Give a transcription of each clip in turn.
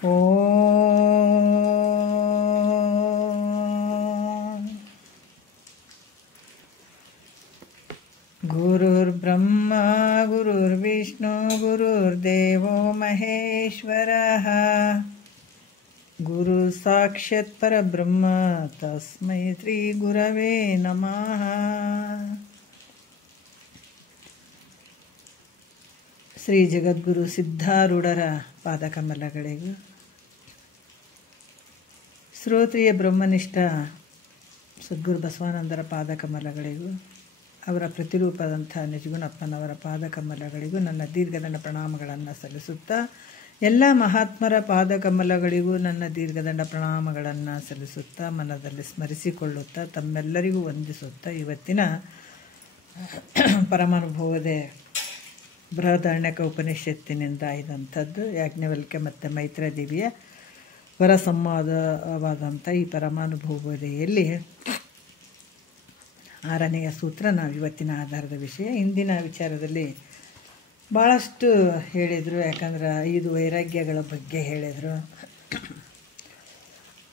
ಓಂ ಗುರುರ್ಬ್ರಹ್ಮ ಗುರುರ್ವಿಷ್ಣು ಗುರುರ್ದೇವೋ ಮಹೇಶ್ವರಃ ಗುರು ಸಾಕ್ಷಾತ್ ಪರಬ್ರಹ್ಮ ತಸ್ಮೈ ಶ್ರೀ ಗುರವೇ ನಮಃ. ಶ್ರೀ ಜಗದ್ಗುರು ಸಿದ್ಧಾರೂಢರ ಪಾದಕಮಲಗಳಿಗೂ, ಶ್ರೋತ್ರಿಯ ಬ್ರಹ್ಮನಿಷ್ಠ ಸದ್ಗುರು ಬಸವಾನಂದರ ಪಾದಕಮಲಗಳಿಗೂ, ಅವರ ಪ್ರತಿರೂಪದಂಥ ನಿಜಗುಣಪ್ಪನವರ ಪಾದಕಮಲಗಳಿಗೂ ನನ್ನ ದೀರ್ಘದಂಡ ಪ್ರಣಾಮಗಳನ್ನು ಸಲ್ಲಿಸುತ್ತಾ, ಎಲ್ಲ ಮಹಾತ್ಮರ ಪಾದಕಮಲಗಳಿಗೂ ನನ್ನ ದೀರ್ಘದಂಡ ಪ್ರಣಾಮಗಳನ್ನು ಸಲ್ಲಿಸುತ್ತಾ, ಮನದಲ್ಲಿ ಸ್ಮರಿಸಿಕೊಳ್ಳುತ್ತಾ, ತಮ್ಮೆಲ್ಲರಿಗೂ ವಂದಿಸುತ್ತಾ, ಇವತ್ತಿನ ಪರಮಾನುಭವದೇ ಬೃಹದಾರಣ್ಯಕ ಉಪನಿಷತ್ತಿನಿಂದ ಇದ್ದಂಥದ್ದು ಯಾಜ್ಞವಲ್ಕ್ಯ ಮತ್ತು ಮೈತ್ರೇಯದೇವಿಯ ವರ ಸಂವಾದವಾದಂಥ ಈ ಪರಮಾನುಭವದೆಯಲ್ಲಿ 6ನೆಯ ಸೂತ್ರ ನಾವು ಇವತ್ತಿನ ಆಧಾರದ ವಿಷಯ. ಇಂದಿನ ವಿಚಾರದಲ್ಲಿ ಭಾಳಷ್ಟು ಹೇಳಿದರು, ಯಾಕಂದ್ರೆ 5 ವೈರಾಗ್ಯಗಳ ಬಗ್ಗೆ ಹೇಳಿದರು.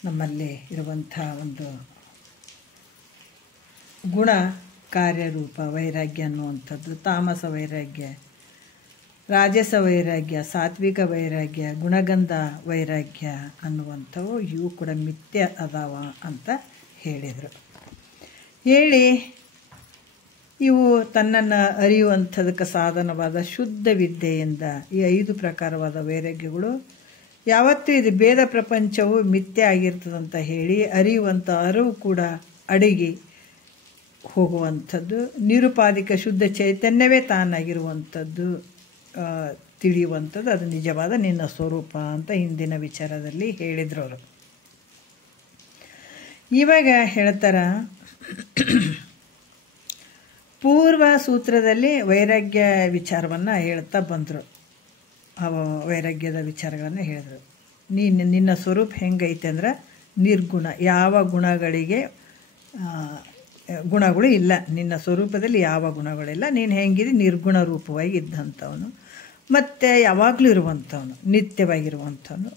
ನಮ್ಮಲ್ಲಿ ಇರುವಂಥ ಒಂದು ಗುಣ ಕಾರ್ಯರೂಪ ವೈರಾಗ್ಯ ಅನ್ನುವಂಥದ್ದು, ತಾಮಸ ವೈರಾಗ್ಯ, ರಾಜಸ ವೈರಾಗ್ಯ, ಸಾತ್ವಿಕ ವೈರಾಗ್ಯ, ಗುಣಗಂಧ ವೈರಾಗ್ಯ ಅನ್ನುವಂಥವು ಇವು ಕೂಡ ಮಿಥ್ಯ ಅದಾವ ಅಂತ ಹೇಳಿದರು. ಹೇಳಿ ಇವು ತನ್ನನ್ನು ಅರಿಯುವಂಥದಕ್ಕೆ ಸಾಧನವಾದ ಶುದ್ಧ ವಿದ್ಯೆಯಿಂದ ಈ 5 ಪ್ರಕಾರವಾದ ವೈರಾಗ್ಯಗಳು ಯಾವತ್ತೂ ಇದು ಭೇದ ಪ್ರಪಂಚವು ಮಿಥ್ಯ ಆಗಿರ್ತದಂತ ಹೇಳಿ ಅರಿಯುವಂಥ ಅರಿವು ಕೂಡ ಅಡಗಿ ಹೋಗುವಂಥದ್ದು, ನಿರುಪಾಧಿಕ ಶುದ್ಧ ಚೈತನ್ಯವೇ ತಾನಾಗಿರುವಂಥದ್ದು ತಿಳಿಯುವಂಥದ್ದು, ಅದು ನಿಜವಾದ ನಿನ್ನ ಸ್ವರೂಪ ಅಂತ ಹಿಂದಿನ ವಿಚಾರದಲ್ಲಿ ಹೇಳಿದ್ರು ಅವರು. ಇವಾಗ ಹೇಳ್ತಾರ, ಪೂರ್ವ ಸೂತ್ರದಲ್ಲಿ ವೈರಾಗ್ಯ ವಿಚಾರವನ್ನು ಹೇಳ್ತಾ ಬಂದರು. ಆ ವೈರಾಗ್ಯದ ವಿಚಾರಗಳನ್ನು ಹೇಳಿದ್ರು. ನಿನ್ನ ಸ್ವರೂಪ ಹೆಂಗೈತೆ ಅಂದ್ರೆ ನಿರ್ಗುಣ, ಯಾವ ಗುಣಗಳಿಗೆ ಗುಣಗಳು ಇಲ್ಲ, ನಿನ್ನ ಸ್ವರೂಪದಲ್ಲಿ ಯಾವ ಗುಣಗಳಿಲ್ಲ, ನೀನು ಹೆಂಗಿದೆ ನಿರ್ಗುಣ ರೂಪವಾಗಿ ಇದ್ದಂಥವನು, ಮತ್ತು ಯಾವಾಗಲೂ ಇರುವಂಥವನು, ನಿತ್ಯವಾಗಿರುವಂಥವನು,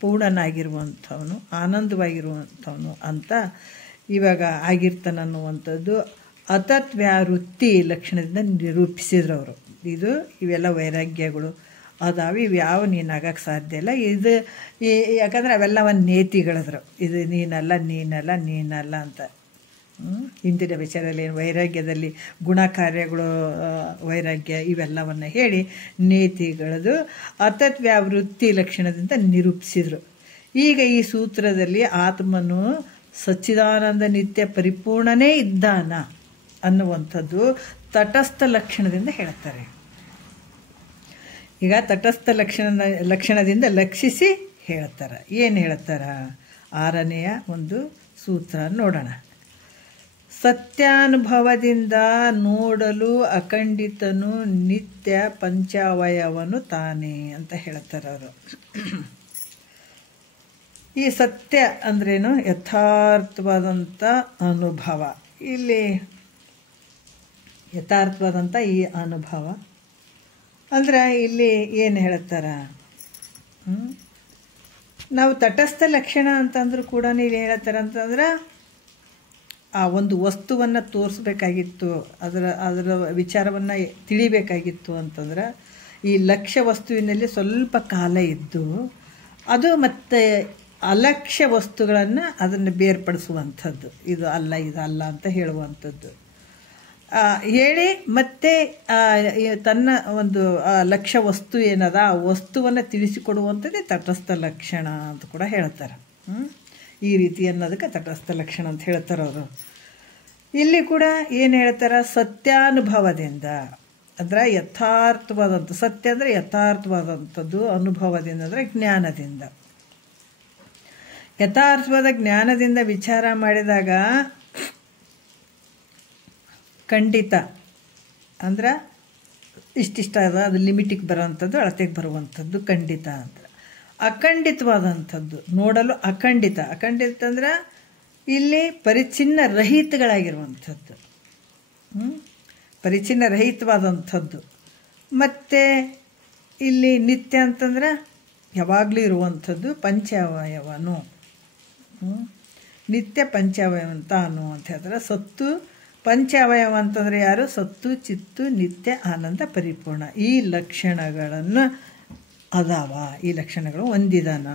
ಪೂರ್ಣನಾಗಿರುವಂಥವನು, ಆನಂದವಾಗಿರುವಂಥವನು ಅಂತ ಇವಾಗ ಆಗಿರ್ತಾನನ್ನುವಂಥದ್ದು ಅತತ್ವ್ಯಾವೃತ್ತಿ ಲಕ್ಷಣದಿಂದ ನಿರೂಪಿಸಿದ್ರು ಅವರು. ಇವೆಲ್ಲ ವೈರಾಗ್ಯಗಳು ಅದಾವೆ, ಇವು ಯಾವ ನೀನು ಆಗಕ್ಕೆ ಸಾಧ್ಯ ಇಲ್ಲ. ಇದು ಯಾಕಂದ್ರೆ ಅವೆಲ್ಲ ಒಂದು ನೇತಿಗಳಿದ್ರು, ಇದು ನೀನಲ್ಲ ಅಂತ. ಹಿಂದಿನ ವಿಚಾರದಲ್ಲಿ ವೈರಾಗ್ಯದಲ್ಲಿ ಗುಣ ಕಾರ್ಯಗಳು ವೈರಾಗ್ಯ ಇವೆಲ್ಲವನ್ನು ಹೇಳಿ ನೇತಿಗಳದು ಅತತ್ವ್ಯಾವೃತ್ತಿ ಲಕ್ಷಣದಿಂದ ನಿರೂಪಿಸಿದರು. ಈಗ ಈ ಸೂತ್ರದಲ್ಲಿ ಆತ್ಮನು ಸಚ್ಚಿದಾನಂದ ನಿತ್ಯ ಪರಿಪೂರ್ಣನೇ ಇದ್ದಾನ ಅನ್ನುವಂಥದ್ದು ತಟಸ್ಥ ಲಕ್ಷಣದಿಂದ ಹೇಳ್ತಾರೆ. ಈಗ ತಟಸ್ಥ ಲಕ್ಷಣದಿಂದ ಲಕ್ಷಿಸಿ ಹೇಳ್ತಾರೆ. ಏನು ಹೇಳ್ತಾರ? 6ನೆಯ ಒಂದು ಸೂತ್ರ ನೋಡೋಣ. ಸತ್ಯಾನುಭವದಿಂದ ನೋಡಲು ಅಖಂಡಿತನು ನಿತ್ಯ ಪಂಚಾವಯವನು ತಾನೇ ಅಂತ ಹೇಳ್ತಾರೆ ಅವರು. ಈ ಸತ್ಯ ಅಂದ್ರೇನು? ಯಥಾರ್ಥವಾದಂಥ ಅನುಭವ. ಇಲ್ಲಿ ಯಥಾರ್ಥವಾದಂಥ ಈ ಅನುಭವ ಅಂದ್ರೆ ಇಲ್ಲಿ ಏನು ಹೇಳ್ತಾರ, ನಾವು ತಟಸ್ಥ ಲಕ್ಷಣ ಅಂತಂದ್ರೂ ಕೂಡ ಇಲ್ಲಿ ಹೇಳ್ತಾರ ಅಂತಂದ್ರೆ ಆ ಒಂದು ವಸ್ತುವನ್ನು ತೋರಿಸ್ಬೇಕಾಗಿತ್ತು, ಅದರ ವಿಚಾರವನ್ನು ತಿಳಿಬೇಕಾಗಿತ್ತು ಅಂತಂದ್ರೆ ಈ ಲಕ್ಷ್ಯ ವಸ್ತುವಿನಲ್ಲಿ ಸ್ವಲ್ಪ ಕಾಲ ಇದ್ದು ಅದು ಮತ್ತು ಅಲಕ್ಷ್ಯ ವಸ್ತುಗಳನ್ನು ಅದನ್ನು ಬೇರ್ಪಡಿಸುವಂಥದ್ದು, ಇದು ಅಲ್ಲ ಅಂತ ಹೇಳುವಂಥದ್ದು ಹೇಳಿ, ಮತ್ತೆ ತನ್ನ ಒಂದು ಲಕ್ಷ್ಯ ವಸ್ತು ಏನದ ಆ ವಸ್ತುವನ್ನು ತಿಳಿಸಿಕೊಡುವಂಥದ್ದೇ ತಟಸ್ಥ ಲಕ್ಷಣ ಅಂತ ಕೂಡ ಹೇಳ್ತಾರೆ. ಈ ರೀತಿ ಅನ್ನೋದಕ್ಕೆ ತಟಸ್ಥ ಲಕ್ಷಣ ಅಂತ ಹೇಳ್ತಾರೆ ಅವರು. ಇಲ್ಲಿ ಕೂಡ ಏನು ಹೇಳ್ತಾರೆ? ಸತ್ಯಾನುಭವದಿಂದ ಅಂದ್ರೆ ಯಥಾರ್ಥವಾದಂಥ, ಸತ್ಯ ಅಂದರೆ ಯಥಾರ್ಥವಾದಂಥದ್ದು, ಅನುಭವದಿಂದ ಅಂದರೆ ಜ್ಞಾನದಿಂದ. ಯಥಾರ್ಥವಾದ ಜ್ಞಾನದಿಂದ ವಿಚಾರ ಮಾಡಿದಾಗ ಖಂಡಿತ ಅಂದ್ರೆ ಇಷ್ಟಿಷ್ಟ ಅದ, ಅದು ಲಿಮಿಟಿಗೆ ಬರುವಂಥದ್ದು, ಅಳತೆಗೆ ಬರುವಂಥದ್ದು ಖಂಡಿತ ಅಂತ. ಅಖಂಡಿತವಾದಂಥದ್ದು ನೋಡಲು ಅಖಂಡಿತ ಅಂದ್ರೆ ಇಲ್ಲಿ ಪರಿಚ್ಛಿನ್ನ ರಹಿತಗಳಾಗಿರುವಂಥದ್ದು, ಪರಿಚ್ಛಿನ್ನ ರಹಿತವಾದಂಥದ್ದು. ಮತ್ತು ಇಲ್ಲಿ ನಿತ್ಯ ಅಂತಂದ್ರೆ ಯಾವಾಗಲೂ ಇರುವಂಥದ್ದು ಪಂಚಾವಯವನು, ನಿತ್ಯ ಪಂಚಾವಯವ ತಾನು ಅಂತ ಹೇಳ್ತಾರೆ. ಸತ್ತು ಪಂಚಾವಯವ ಅಂತಂದರೆ ಯಾರು? ಸತ್ತು ಚಿತ್ತು ನಿತ್ಯ ಆನಂದ ಪರಿಪೂರ್ಣ. ಈ ಲಕ್ಷಣಗಳನ್ನು ಅದಾವ, ಈ ಲಕ್ಷಣಗಳು ಹೊಂದಿದಾನ,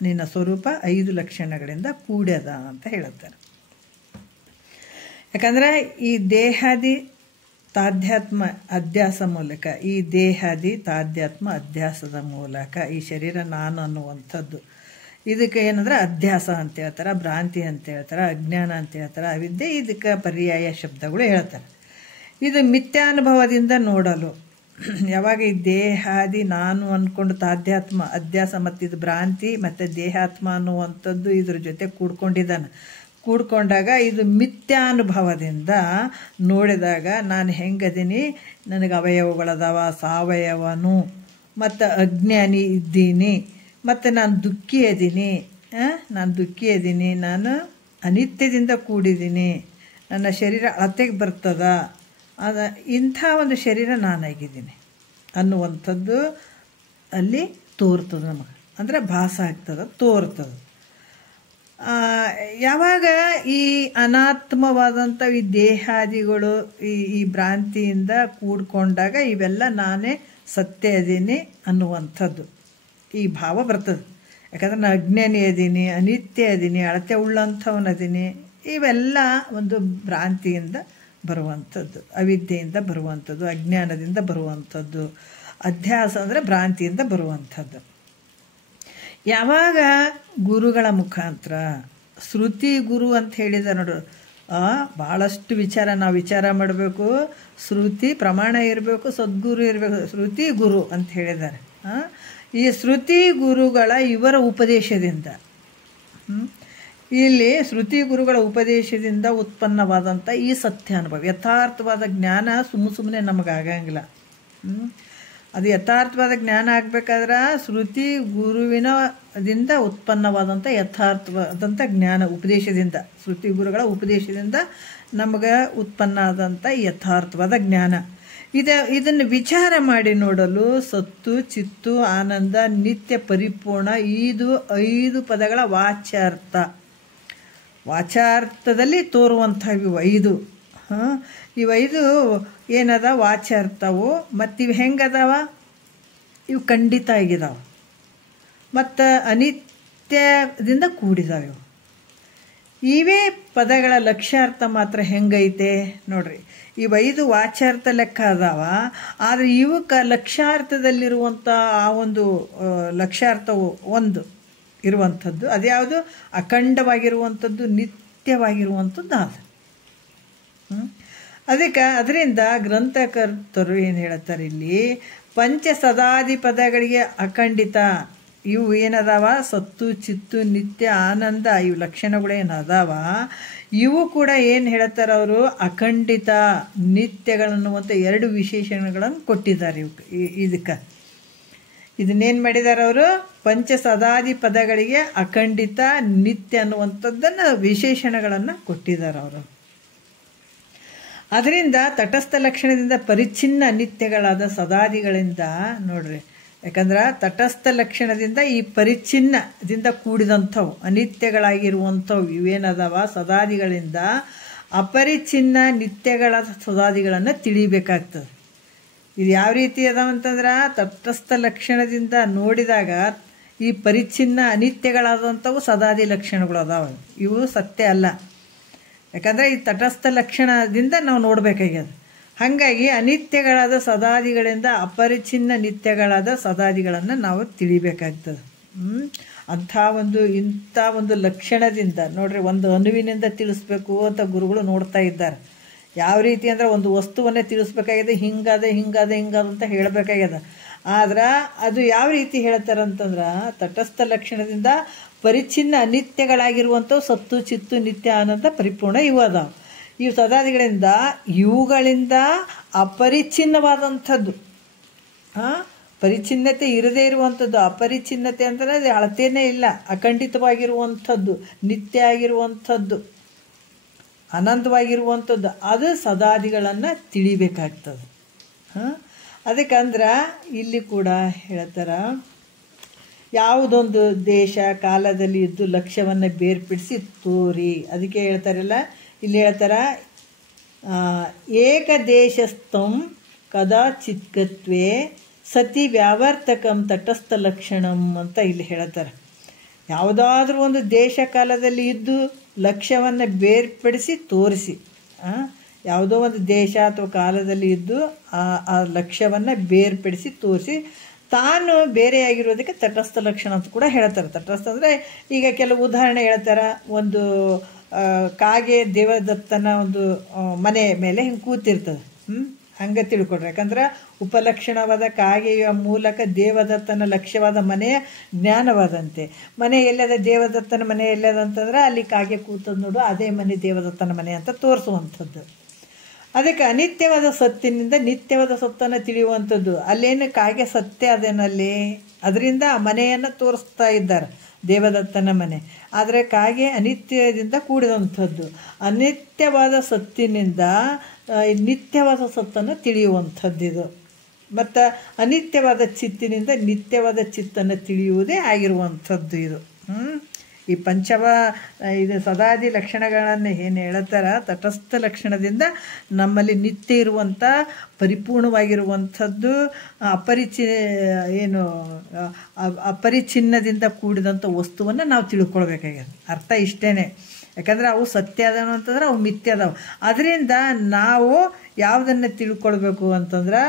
ನಿನ್ನ ಸ್ವರೂಪ 5 ಲಕ್ಷಣಗಳಿಂದ ಕೂಡ್ಯದ ಅಂತ ಹೇಳುತ್ತಾರೆ. ಯಾಕಂದರೆ ಈ ದೇಹಾದಿ ತಾಧ್ಯಾತ್ಮ ಅಧ್ಯಾಸ ಮೂಲಕ, ಈ ದೇಹಾದಿ ತಾಧ್ಯಾತ್ಮ ಅಧ್ಯಾಸದ ಮೂಲಕ ಈ ಶರೀರ ನಾನು ಅನ್ನುವಂಥದ್ದು, ಇದಕ್ಕೆ ಏನಂದ್ರೆ ಅಧ್ಯಾಸ ಅಂತ ಹೇಳ್ತಾರೆ, ಭ್ರಾಂತಿ ಅಂತ ಹೇಳ್ತಾರೆ, ಅಜ್ಞಾನ ಅಂತ ಹೇಳ್ತಾರೆ, ಅವಿದ್ಯೆ, ಇದಕ್ಕೆ ಪರ್ಯಾಯ ಶಬ್ದಗಳು ಹೇಳ್ತಾರೆ. ಇದು ಮಿಥ್ಯಾನುಭವದಿಂದ ನೋಡಲು, ಯಾವಾಗ ಈ ದೇಹಾದಿ ನಾನು ಅಂದ್ಕೊಂಡು ತಾಧ್ಯಾತ್ಮ ಅಧ್ಯಾಸ ಮತ್ತು ಇದು ಭ್ರಾಂತಿ ಮತ್ತು ದೇಹಾತ್ಮ ಅನ್ನುವಂಥದ್ದು ಇದ್ರ ಜೊತೆ ಕೂಡ್ಕೊಂಡಾಗ ಇದು ಮಿಥ್ಯಾನುಭವದಿಂದ ನೋಡಿದಾಗ ನಾನು ಹೆಂಗದೀನಿ, ನನಗೆ ಅವಯವಗಳದಾವ, ಸಾವಯವನು ಮತ್ತು ಅಜ್ಞಾನಿ ಇದ್ದೀನಿ, ಮತ್ತು ನಾನು ದುಃಖಿ ಅದೀನಿ, ನಾನು ಅನಿತ್ಯದಿಂದ ಕೂಡಿದ್ದೀನಿ, ನನ್ನ ಶರೀರ ಅಳತೆಗೆ ಬರ್ತದ, ಇಂಥ ಒಂದು ಶರೀರ ನಾನಾಗಿದ್ದೀನಿ ಅನ್ನುವಂಥದ್ದು ಅಲ್ಲಿ ತೋರ್ತದೆ ನಮಗೆ, ಅಂದರೆ ಭಾಸ ಆಗ್ತದೆ, ತೋರ್ತದೆ. ಯಾವಾಗ ಈ ಅನಾತ್ಮವಾದಂಥ ಈ ದೇಹಾದಿಗಳು ಈ ಭ್ರಾಂತಿಯಿಂದ ಕೂಡ್ಕೊಂಡಾಗ ಇವೆಲ್ಲ ನಾನೇ ಸತ್ಯ ಅದೀನಿ ಅನ್ನುವಂಥದ್ದು ಈ ಭಾವ ಬರ್ತದೆ. ಯಾಕಂದ್ರೆ ನಾನು ಅಜ್ಞಾನಿ ಅದೀನಿ, ಅನಿತ್ಯ ಅದೀನಿ, ಅಳತೆ ಉಳ್ಳಂಥವನದೀನಿ, ಇವೆಲ್ಲ ಒಂದು ಭ್ರಾಂತಿಯಿಂದ ಬರುವಂಥದ್ದು, ಅವಿದ್ಯೆಯಿಂದ ಬರುವಂಥದ್ದು, ಅಜ್ಞಾನದಿಂದ ಬರುವಂಥದ್ದು. ಅಧ್ಯಾಸ ಅಂದರೆ ಭ್ರಾಂತಿಯಿಂದ ಬರುವಂಥದ್ದು. ಯಾವಾಗ ಗುರುಗಳ ಮುಖಾಂತರ ಶ್ರುತಿ ಗುರು ಅಂತ ಹೇಳಿದ ನೋಡ್ರಿ, ಭಾಳಷ್ಟು ನಾವು ವಿಚಾರ ಮಾಡಬೇಕು. ಶ್ರುತಿ ಪ್ರಮಾಣ ಇರಬೇಕು, ಸದ್ಗುರು ಇರಬೇಕು, ಶ್ರುತಿ ಗುರು ಅಂತ ಹೇಳಿದ್ದಾರೆ. ಈ ಶ್ರುತಿ ಗುರುಗಳ ಇವರ ಉಪದೇಶದಿಂದ, ಇಲ್ಲಿ ಶ್ರುತಿ ಗುರುಗಳ ಉಪದೇಶದಿಂದ ಉತ್ಪನ್ನವಾದಂಥ ಈ ಸತ್ಯಾನುಭವ, ಯಥಾರ್ಥವಾದ ಜ್ಞಾನ ಸುಮ್ಮನೆ ನಮಗಾಗಂಗಿಲ್ಲ. ಅದು ಯಥಾರ್ಥವಾದ ಜ್ಞಾನ ಆಗಬೇಕಾದ್ರೆ ಶ್ರುತಿ ಗುರುವಿನದಿಂದ ಉತ್ಪನ್ನವಾದಂಥ ಯಥಾರ್ಥವಾದಂಥ ಜ್ಞಾನ ಉಪದೇಶದಿಂದ, ಶ್ರುತಿ ಗುರುಗಳ ಉಪದೇಶದಿಂದ ನಮಗೆ ಉತ್ಪನ್ನ ಆದಂಥ ಯಥಾರ್ಥವಾದ ಜ್ಞಾನ. ಇದನ್ನು ವಿಚಾರ ಮಾಡಿ ನೋಡಲು ಸತ್ತು ಚಿತ್ತು ಆನಂದ ನಿತ್ಯ ಪರಿಪೂರ್ಣ, ಇದು 5 ಪದಗಳ ವಾಚಾರ್ಥದಲ್ಲಿ ತೋರುವಂಥ ಇವು 5. ಇವು 5 ಏನದ ವಾಚಾರ್ಥವು, ಮತ್ತು ಇವು ಹೆಂಗದಾವ, ಇವು ಖಂಡಿತ ಆಗಿದಾವೆ ಮತ್ತು ಅನಿತ್ಯದಿಂದ ಕೂಡಿದಾವೆ. ಇವೇ ಪದಗಳ ಲಕ್ಷ್ಯಾರ್ಥ ಮಾತ್ರ ಹೆಂಗೈತೆ ನೋಡ್ರಿ. ಈ 5 ವಾಚಾರ್ಥ ಲೆಕ್ಕ ಅದಾವ, ಆದರೆ ಇವಕ್ಕೆ ಲಕ್ಷ್ಯಾರ್ಥದಲ್ಲಿರುವಂಥ ಆ ಒಂದು ಲಕ್ಷ್ಯಾರ್ಥವು ಒಂದು ಇರುವಂಥದ್ದು, ಅದ್ಯಾವುದು ಅಖಂಡವಾಗಿರುವಂಥದ್ದು, ನಿತ್ಯವಾಗಿರುವಂಥದ್ದು ಅದು. ಅದರಿಂದ ಗ್ರಂಥಕರ್ತರು ಏನು ಹೇಳ್ತಾರೆ ಇಲ್ಲಿ, ಪಂಚ ಸದಾದಿ ಪದಗಳಿಗೆ ಅಖಂಡಿತ, ಇವು ಏನದಾವ, ಸತ್ತು ಚಿತ್ತು ನಿತ್ಯ ಆನಂದ, ಇವು ಲಕ್ಷಣಗಳು ಏನದಾವ, ಇವು ಕೂಡ ಏನು ಹೇಳ್ತಾರೆ ಅವರು, ಅಖಂಡಿತ ನಿತ್ಯಗಳನ್ನುವಂಥ 2 ವಿಶೇಷಣಗಳನ್ನು ಕೊಟ್ಟಿದ್ದಾರೆ. ಇದಕ್ಕೆ ಇದನ್ನೇನು ಮಾಡಿದ್ದಾರೆ ಅವರು, ಪಂಚ ಸದಾದಿ ಪದಗಳಿಗೆ ಅಖಂಡಿತ ನಿತ್ಯ ಅನ್ನುವಂಥದ್ದನ್ನು ವಿಶೇಷಣಗಳನ್ನು ಕೊಟ್ಟಿದ್ದಾರೆ ಅವರು. ಅದರಿಂದ ತಟಸ್ಥ ಲಕ್ಷಣದಿಂದ ಪರಿಚ್ಛಿನ್ನ ಅನಿತ್ಯಗಳಾದ ಸದಾದಿಗಳಿಂದ ನೋಡ್ರಿ, ಯಾಕಂದ್ರೆ ತಟಸ್ಥ ಲಕ್ಷಣದಿಂದ ಈ ಪರಿಚ್ಛಿನ್ನದಿಂದ ಕೂಡಿದಂಥವು ಅನಿತ್ಯಗಳಾಗಿರುವಂಥವು ಇವೇನದಾವ ಸದಾದಿಗಳಿಂದ ಅಪರಿಚ್ಛಿನ್ನ ನಿತ್ಯಗಳ ಸದಾದಿಗಳನ್ನು ತಿಳಿಬೇಕಾಗ್ತದೆ. ಇದು ಯಾವ ರೀತಿ ಅದಾವಂತಂದ್ರೆ, ತಟಸ್ಥ ಲಕ್ಷಣದಿಂದ ನೋಡಿದಾಗ ಈ ಪರಿಚ್ಛಿನ್ನ ಅನಿತ್ಯಗಳಾದಂಥವು ಸದಾದಿ ಲಕ್ಷಣಗಳು ಅದಾವೆ, ಇವು ಸತ್ಯ ಅಲ್ಲ. ಯಾಕಂದರೆ ಈ ತಟಸ್ಥ ಲಕ್ಷಣದಿಂದ ನಾವು ನೋಡಬೇಕಾಗ್ಯದ. ಹಾಗಾಗಿ ಅನಿತ್ಯಗಳಾದ ಸದಾದಿಗಳಿಂದ ಅಪರಿಚ್ಛಿನ್ನ ನಿತ್ಯಗಳಾದ ಸದಾದಿಗಳನ್ನು ನಾವು ತಿಳಿಬೇಕಾಗ್ತದೆ. ಇಂಥ ಒಂದು ಲಕ್ಷಣದಿಂದ ನೋಡ್ರಿ, ಒಂದು ಅಣುವಿನಿಂದ ತಿಳಿಸ್ಬೇಕು ಅಂತ ಗುರುಗಳು ನೋಡ್ತಾ ಇದ್ದಾರೆ. ಯಾವ ರೀತಿ ಅಂದರೆ, ಒಂದು ವಸ್ತುವನ್ನೇ ತಿಳಿಸ್ಬೇಕಾಗಿದೆ, ಹಿಂಗಾದ ಅಂತ ಹೇಳಬೇಕಾಗ್ಯದ. ಆದ್ರೆ ಅದು ಯಾವ ರೀತಿ ಹೇಳ್ತಾರಂತಂದ್ರೆ, ತಟಸ್ಥ ಲಕ್ಷಣದಿಂದ ಪರಿಚ್ಛಿನ್ನ ಅನಿತ್ಯಗಳಾಗಿರುವಂಥವು ಸತ್ತು ಚಿತ್ತು ನಿತ್ಯ ಆನಂದ ಪರಿಪೂರ್ಣ ಇವು ಅದಾವ. ಇವು ಸದಾದಿಗಳಿಂದ ಇವುಗಳಿಂದ ಅಪರಿಚ್ಛಿನ್ನವಾದಂಥದ್ದು, ಪರಿಚ್ಛಿನ್ನತೆ ಇರದೇ ಇರುವಂಥದ್ದು. ಅಪರಿಚ್ಛಿನ್ನತೆ ಅಂದರೆ ಅದು ಅಳತೆಯೇ ಇಲ್ಲ, ಅಖಂಡಿತವಾಗಿರುವಂಥದ್ದು, ನಿತ್ಯ ಆಗಿರುವಂಥದ್ದು, ಆನಂದವಾಗಿರುವಂಥದ್ದು, ಅದು ಸದಾದಿಗಳನ್ನು ತಿಳಿಬೇಕಾಗ್ತದೆ. ಅದಕ್ಕಂದ್ರೆ ಇಲ್ಲಿ ಕೂಡ ಹೇಳ್ತಾರೆ, ಯಾವುದೊಂದು ದೇಶ ಕಾಲದಲ್ಲಿ ಇದ್ದು ಲಕ್ಷ್ಯವನ್ನು ಬೇರ್ಪಡಿಸಿ ತೋರಿ. ಅದಕ್ಕೆ ಹೇಳ್ತಾರಲ್ಲ, ಇಲ್ಲಿ ಹೇಳ್ತಾರ ಏಕದೇಶಸ್ಥಂ ಕದಾಚಿತ್ಕತ್ವೇ ಸತಿ ವ್ಯಾವರ್ತಕಂ ತಟಸ್ಥ ಲಕ್ಷಣಂ ಅಂತ ಇಲ್ಲಿ ಹೇಳ್ತಾರೆ. ಯಾವುದಾದ್ರೂ ಒಂದು ದೇಶ ಕಾಲದಲ್ಲಿ ಇದ್ದು ಲಕ್ಷ್ಯವನ್ನು ಬೇರ್ಪಡಿಸಿ ತೋರಿಸಿ, ಯಾವುದೋ ಒಂದು ದೇಶ ಅಥವಾ ಕಾಲದಲ್ಲಿ ಇದ್ದು ಆ ಲಕ್ಷ್ಯವನ್ನು ಬೇರ್ಪಡಿಸಿ ತೋರಿಸಿ ತಾನು ಬೇರೆಯಾಗಿರೋದಕ್ಕೆ ತಟಸ್ಥ ಲಕ್ಷಣ ಅಂತ ಕೂಡ ಹೇಳ್ತಾರೆ. ತಟಸ್ಥ ಅಂದರೆ ಈಗ ಕೆಲವು ಉದಾಹರಣೆ ಹೇಳ್ತಾರೆ. ಒಂದು ಕಾಗೆ ದೇವದತ್ತನ ಒಂದು ಮನೆ ಮೇಲೆ ಹಿಂಗೆ ಕೂತಿರ್ತದೆ, ಹಂಗೆ ತಿಳ್ಕೊಡ್ರಿ. ಯಾಕಂದ್ರೆ ಉಪಲಕ್ಷಣವಾದ ಕಾಗೆಯ ಮೂಲಕ ದೇವದತ್ತನ ಲಕ್ಷ್ಯವಾದ ಮನೆಯ ಜ್ಞಾನವಾದಂತೆ. ಮನೆ ಎಲ್ಲದ ದೇವದತ್ತನ ಮನೆ ಎಲ್ಲದ ಅಂತಂದ್ರೆ ಅಲ್ಲಿ ಕಾಗೆ ಕೂತದ್ದು ನೋಡು, ಅದೇ ಮನೆ ದೇವದತ್ತನ ಮನೆ ಅಂತ ತೋರಿಸುವಂಥದ್ದು. ಅದಕ್ಕೆ ಅನಿತ್ಯವಾದ ಸತ್ತಿನಿಂದ ನಿತ್ಯವಾದ ಸತ್ತನ್ನು ತಿಳಿಯುವಂಥದ್ದು. ಅಲ್ಲೇನು ಕಾಗೆ ಸತ್ಯ ಅದೇನಲ್ಲಿ, ಅದರಿಂದ ಆ ಮನೆಯನ್ನು ತೋರಿಸ್ತಾ ಇದ್ದಾರೆ, ದೇವದತ್ತನ ಮನೆ. ಆದರೆ ಕಾಗೆ ಅನಿತ್ಯದಿಂದ ಕೂಡಿದಂಥದ್ದು. ಅನಿತ್ಯವಾದ ಸತ್ತಿನಿಂದ ನಿತ್ಯವಾದ ಸತ್ತನ್ನು ತಿಳಿಯುವಂಥದ್ದು ಇದು. ಮತ್ತು ಅನಿತ್ಯವಾದ ಚಿತ್ತಿನಿಂದ ನಿತ್ಯವಾದ ಚಿತ್ತನ್ನು ತಿಳಿಯುವುದೇ ಆಗಿರುವಂಥದ್ದು ಇದು. ಈ ಇದು ಸದಾದಿ ಲಕ್ಷಣಗಳನ್ನು ಏನು ಹೇಳ್ತಾರ, ತಟಸ್ಥ ಲಕ್ಷಣದಿಂದ ನಮ್ಮಲ್ಲಿ ನಿತ್ಯ ಇರುವಂಥ ಪರಿಪೂರ್ಣವಾಗಿರುವಂಥದ್ದು ಅಪರಿಚಿನ್ನದಿಂದ ಕೂಡಿದಂಥ ವಸ್ತುವನ್ನು ನಾವು ತಿಳ್ಕೊಳ್ಬೇಕಾಗ್ಯದ. ಅರ್ಥ ಇಷ್ಟೇ. ಯಾಕಂದ್ರೆ ಅವು ಸತ್ಯ ಅದಾವ ಅಂತಂದ್ರೆ ಅವು ಮಿಥ್ಯ ಅದಾವ. ಅದರಿಂದ ನಾವು ಯಾವುದನ್ನು ತಿಳ್ಕೊಳ್ಬೇಕು ಅಂತಂದ್ರೆ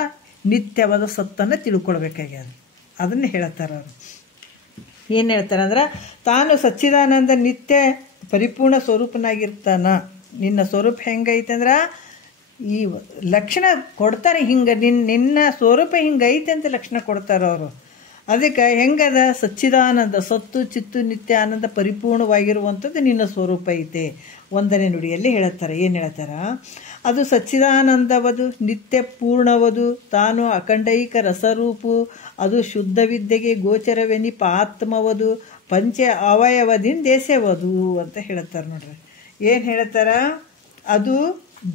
ನಿತ್ಯವಾದ ಸತ್ತನ್ನು ತಿಳ್ಕೊಳ್ಬೇಕಾಗ್ಯದ. ಅದನ್ನು ಹೇಳ್ತಾರೆ ಅವರು. ಏನು ಹೇಳ್ತಾರೆ ಅಂದ್ರೆ, ತಾನು ಸಚ್ಚಿದಾನಂದ ನಿತ್ಯ ಪರಿಪೂರ್ಣ ಸ್ವರೂಪನಾಗಿರ್ತಾನ. ನಿನ್ನ ಸ್ವರೂಪ ಹೆಂಗೈತೆ ಅಂದ್ರೆ ಈ ಲಕ್ಷಣ ಕೊಡ್ತಾರೆ. ಹಿಂಗೆ ನಿನ್ನ ಸ್ವರೂಪ ಹಿಂಗೈತೆ ಅಂತ ಲಕ್ಷಣ ಕೊಡ್ತಾರೆ ಅವರು. ಅದಕ್ಕೆ ಹೆಂಗದ ಸಚ್ಚಿದಾನಂದ, ಸತ್ತು ಚಿತ್ತು ನಿತ್ಯ ಆನಂದ ಪರಿಪೂರ್ಣವಾಗಿರುವಂಥದ್ದು ನಿನ್ನ ಸ್ವರೂಪ ಐತೆ. 1ನೇ ನುಡಿಯಲ್ಲಿ ಹೇಳ್ತಾರೆ. ಏನು ಹೇಳ್ತಾರ, ಅದು ಸಚ್ಚಿದಾನಂದವದು, ನಿತ್ಯ ಪೂರ್ಣವದು, ತಾನು ಅಖಂಡೈಕ ರಸರೂಪು, ಅದು ಶುದ್ಧ ವಿದ್ಯೆಗೆ ಗೋಚರವೆನಿಪ ಆತ್ಮವದು, ಪಂಚ ಅವಯವದಿಂದ ದೇಶವದು ಅಂತ ಹೇಳ್ತಾರೆ. ನೋಡ್ರಿ ಏನು ಹೇಳ್ತಾರ, ಅದು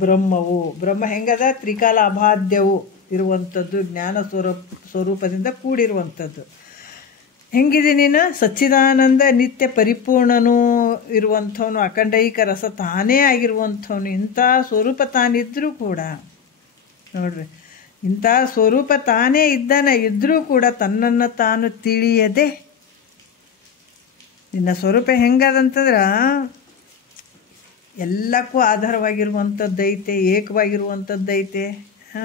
ಬ್ರಹ್ಮವು. ಬ್ರಹ್ಮ ಹೆಂಗದ, ತ್ರಿಕಾಲ ಅಬಾಧ್ಯವು ಇರುವಂಥದ್ದು, ಜ್ಞಾನ ಸ್ವರೂಪದಿಂದ ಕೂಡಿರುವಂಥದ್ದು. ಹೆಂಗಿದೆ ನೀನು, ಸಚ್ಚಿದಾನಂದ ನಿತ್ಯ ಪರಿಪೂರ್ಣನೂ ಇರುವಂಥವನು, ಅಖಂಡೈಕ ರಸ ತಾನೇ ಆಗಿರುವಂಥವನು. ಇಂಥ ಸ್ವರೂಪ ತಾನಿದ್ರೂ ಕೂಡ ನೋಡ್ರಿ, ಇಂಥ ಸ್ವರೂಪ ತಾನೇ ಇದ್ದರೂ ಕೂಡ ತನ್ನನ್ನು ತಾನು ತಿಳಿಯದೆ, ನಿನ್ನ ಸ್ವರೂಪ ಹೆಂಗದಂತಂದ್ರೆ ಎಲ್ಲಕ್ಕೂ ಆಧಾರವಾಗಿರುವಂಥದ್ದೈತೆ, ಏಕವಾಗಿರುವಂಥದ್ದೈತೆ,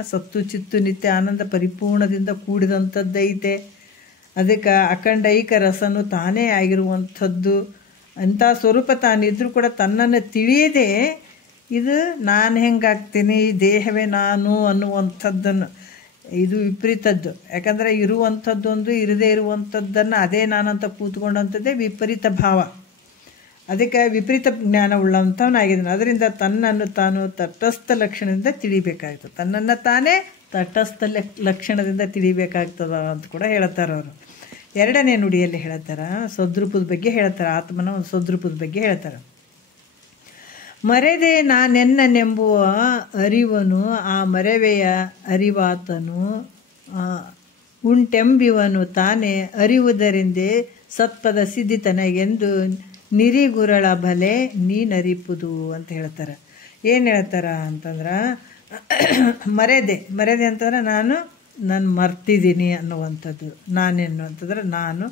ಸತ್ತು ಚಿತ್ತು ನಿತ್ಯ ಆನಂದ ಪರಿಪೂರ್ಣದಿಂದ ಕೂಡಿದಂಥದ್ದೈತೆ. ಅದಕ್ಕೆ ಅಖಂಡೈಕ ರಸನು ತಾನೇ ಆಗಿರುವಂಥದ್ದು. ಅಂಥ ಸ್ವರೂಪ ತಾನಿದ್ರೂ ಕೂಡ ತನ್ನನ್ನು ತಿಳಿಯದೆ ಇದು ನಾನು ಹೆಂಗಾಗ್ತೀನಿ, ಈ ದೇಹವೇ ನಾನು ಅನ್ನುವಂಥದ್ದನ್ನು, ಇದು ವಿಪರೀತದ್ದು. ಯಾಕಂದರೆ ಇರುವಂಥದ್ದೊಂದು ಇರದೇ ಇರುವಂಥದ್ದನ್ನು ಅದೇ ನಾನಂತ ಕೂತ್ಕೊಂಡಂಥದ್ದೇ ವಿಪರೀತ ಭಾವ. ಅದಕ್ಕೆ ವಿಪರೀತ ಜ್ಞಾನ ಉಳ್ಳಂಥವನಾಗಿದ್ದಾನೆ. ಅದರಿಂದ ತನ್ನನ್ನು ತಾನು ತಟಸ್ಥ ಲಕ್ಷಣದಿಂದ ತಿಳಿಬೇಕಾಗ್ತದೆ. ತನ್ನನ್ನು ತಾನೇ ತಟಸ್ಥ ಲಕ್ಷಣದಿಂದ ತಿಳಿಬೇಕಾಗ್ತದ ಅಂತ ಕೂಡ ಹೇಳ್ತಾರೆ ಅವರು. 2ನೇ ನುಡಿಯಲ್ಲಿ ಹೇಳ್ತಾರೆ, ಸದ್ರೂಪದ ಬಗ್ಗೆ ಹೇಳ್ತಾರೆ. ಆತ್ಮನ ಒಂದು ಸದ್ರೂಪದ ಬಗ್ಗೆ ಹೇಳ್ತಾರೆ. ಮರೆದೆ ನಾನೆನ್ನನೆಂಬುವ ಅರಿವನು, ಆ ಮರೆವೆಯ ಅರಿವಾತನು ಉಂಟೆಂಬಿವನು, ತಾನೇ ಅರಿವುದರಿಂದೇ ಸತ್ಪದ ಸಿದ್ಧಿತನಗೆಂದು ನಿರಿಗುರಳ ಬಲೆ ನೀನರಿಪುದು ಅಂತ ಹೇಳ್ತಾರೆ. ಏನು ಹೇಳ್ತಾರ ಅಂತಂದ್ರೆ, ಮರೆದೆ ಅಂತಂದ್ರೆ ನಾನು ಮರ್ತಿದ್ದೀನಿ ಅನ್ನುವಂಥದ್ದು. ನಾನೆನ್ನು ಅಂತಂದ್ರೆ ನಾನು,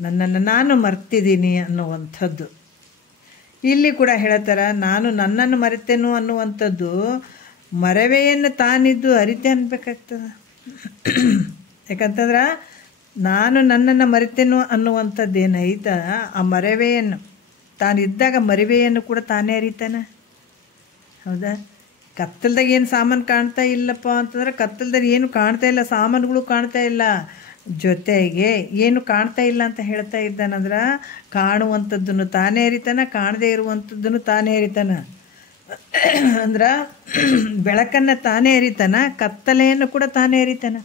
ನನ್ನನ್ನು ನಾನು ಮರ್ತಿದ್ದೀನಿ ಅನ್ನುವಂಥದ್ದು. ಇಲ್ಲಿ ಕೂಡ ಹೇಳ್ತಾರ, ನಾನು ನನ್ನನ್ನು ಮರೆತೇನು ಅನ್ನುವಂಥದ್ದು ಮರವೆಯನ್ನು ತಾನಿದ್ದು ಅರಿತೆ ಅನ್ಬೇಕಾಗ್ತದ. ಯಾಕಂತಂದ್ರೆ ನಾನು ನನ್ನನ್ನು ಮರೆತೇನು ಅನ್ನುವಂಥದ್ದು ಏನೈತ, ಆ ಮರವೆಯನ್ನು ತಾನಿದ್ದಾಗ ಮರವೆಯನ್ನು ಕೂಡ ತಾನೇ ಅರಿತಾನೆ. ಹೌದಾ? ಕತ್ತಲ್ದಾಗ ಏನು ಸಾಮಾನು ಕಾಣ್ತಾ ಇಲ್ಲಪ್ಪ ಅಂತಂದ್ರೆ, ಕತ್ತಲ್ದಾಗ ಏನು ಕಾಣ್ತಾ ಇಲ್ಲ, ಸಾಮಾನುಗಳು ಕಾಣ್ತಾ ಇಲ್ಲ, ಜೊತೆಗೆ ಏನು ಕಾಣ್ತಾ ಇಲ್ಲ ಅಂತ ಹೇಳ್ತಾ ಇದ್ದಾನಂದ್ರೆ ಕಾಣುವಂಥದ್ದನ್ನು ತಾನೇ ಅರಿತಾನೆ, ಕಾಣದೇ ಇರುವಂಥದ್ದನ್ನು ತಾನೇ ಅರಿತಾನೆ. ಅಂದ್ರೆ ಬೆಳಕನ್ನು ತಾನೇ ಅರಿತಾನ, ಕತ್ತಲೆಯನ್ನು ಕೂಡ ತಾನೇ ಅರಿತಾನೆ.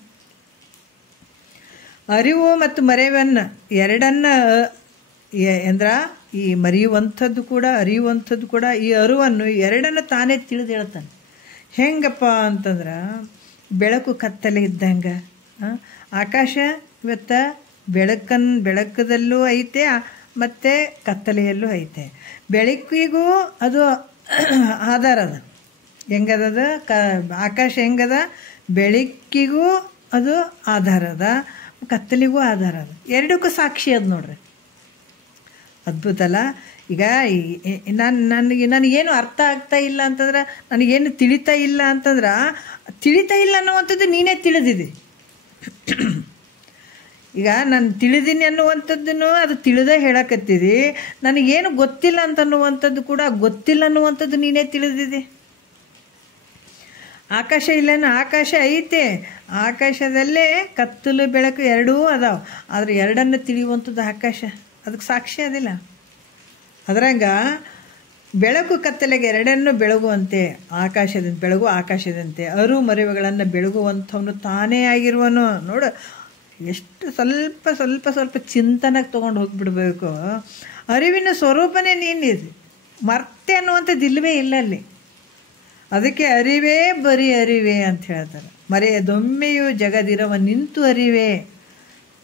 ಅರಿವು ಮತ್ತು ಮರೆವನ್ನು ಎರಡನ್ನ ಅಂದ್ರೆ ಈ ಮರೆಯುವಂಥದ್ದು ಕೂಡ ಅರಿಯುವಂಥದ್ದು ಕೂಡ, ಈ ಅರಿವನ್ನು ಎರಡನ್ನು ತಾನೇ ತಿಳಿದು ಹೇಳ್ತಾನೆ. ಹೆಂಗಪ್ಪ ಅಂತಂದ್ರೆ ಬೆಳಕು ಕತ್ತಲೆ ಇದ್ದಂಗೆ, ಆಕಾಶ ಇವತ್ತು ಬೆಳಕದಲ್ಲೂ ಐತೆ ಮತ್ತು ಕತ್ತಲೆಯಲ್ಲೂ ಐತೆ. ಬೆಳಕಿಗೂ ಅದು ಆಧಾರ ಅದ. ಹೆಂಗದ ಆಕಾಶ ಹೆಂಗದ, ಬೆಳಕಿಗೂ ಅದು ಆಧಾರ ಅದ, ಕತ್ತಲಿಗೂ ಆಧಾರ ಅದ. ಎರಡಕ್ಕೂ ಸಾಕ್ಷಿ ಅದ ನೋಡ್ರಿ. ಅದ್ಭುತ ಅಲ್ಲ. ಈಗ ನನಗೇನು ಅರ್ಥ ಆಗ್ತಾ ಇಲ್ಲ ಅಂತಂದ್ರೆ, ನನಗೇನು ತಿಳಿತಾ ಇಲ್ಲ ಅಂತಂದ್ರೆ, ತಿಳಿತಾ ಇಲ್ಲ ಅನ್ನುವಂಥದ್ದು ನೀನೇ ತಿಳಿದಿದೆ. ಈಗ ನಾನು ತಿಳಿದೀನಿ ಅನ್ನುವಂಥದ್ದನ್ನು ಅದು ತಿಳಿದೇ ಹೇಳಕತ್ತಿದೆ. ನನಗೇನು ಗೊತ್ತಿಲ್ಲ ಅಂತನ್ನುವಂಥದ್ದು ಕೂಡ ಗೊತ್ತಿಲ್ಲ ಅನ್ನುವಂಥದ್ದು ನೀನೇ ತಿಳಿದಿದೆ. ಆಕಾಶ ಇಲ್ಲೇನು, ಆಕಾಶ ಐತೆ. ಆಕಾಶದಲ್ಲೇ ಕತ್ತಲು ಬೆಳಕು ಎರಡೂ ಅದಾವೆ. ಆದರೆ ಎರಡನ್ನು ತಿಳಿಯುವಂಥದ್ದು ಆಕಾಶ, ಅದಕ್ಕೆ ಸಾಕ್ಷಿ ಅದಿಲ್ಲ. ಅದರಂಗ ಬೆಳಕು ಕತ್ತಲೆಗೆ ಎರಡನ್ನು ಬೆಳಗುವಂತೆ ಆಕಾಶದಂತೆ ಅರು ಮರೆವುಗಳನ್ನು ಬೆಳಗುವಂಥವನು ತಾನೇ ಆಗಿರುವನು. ನೋಡು, ಎಷ್ಟು ಸ್ವಲ್ಪ ಚಿಂತನೆಗೆ ತೊಗೊಂಡು ಹೋಗಿಬಿಡ್ಬೇಕು. ಅರಿವಿನ ಸ್ವರೂಪನೇ ನೀನಿದೆ, ಮರ್ತೆ ಅನ್ನುವಂಥದ್ದು ಇಲ್ಲವೇ ಇಲ್ಲ ಅಲ್ಲಿ. ಅದಕ್ಕೆ ಅರಿವೇ ಬರೀ ಅರಿವೇ ಅಂತ ಹೇಳ್ತಾರೆ. ಮರೆಯದೊಮ್ಮೆಯೂ ಜಗದಿರವ ನಿಂತು ಅರಿವೇ.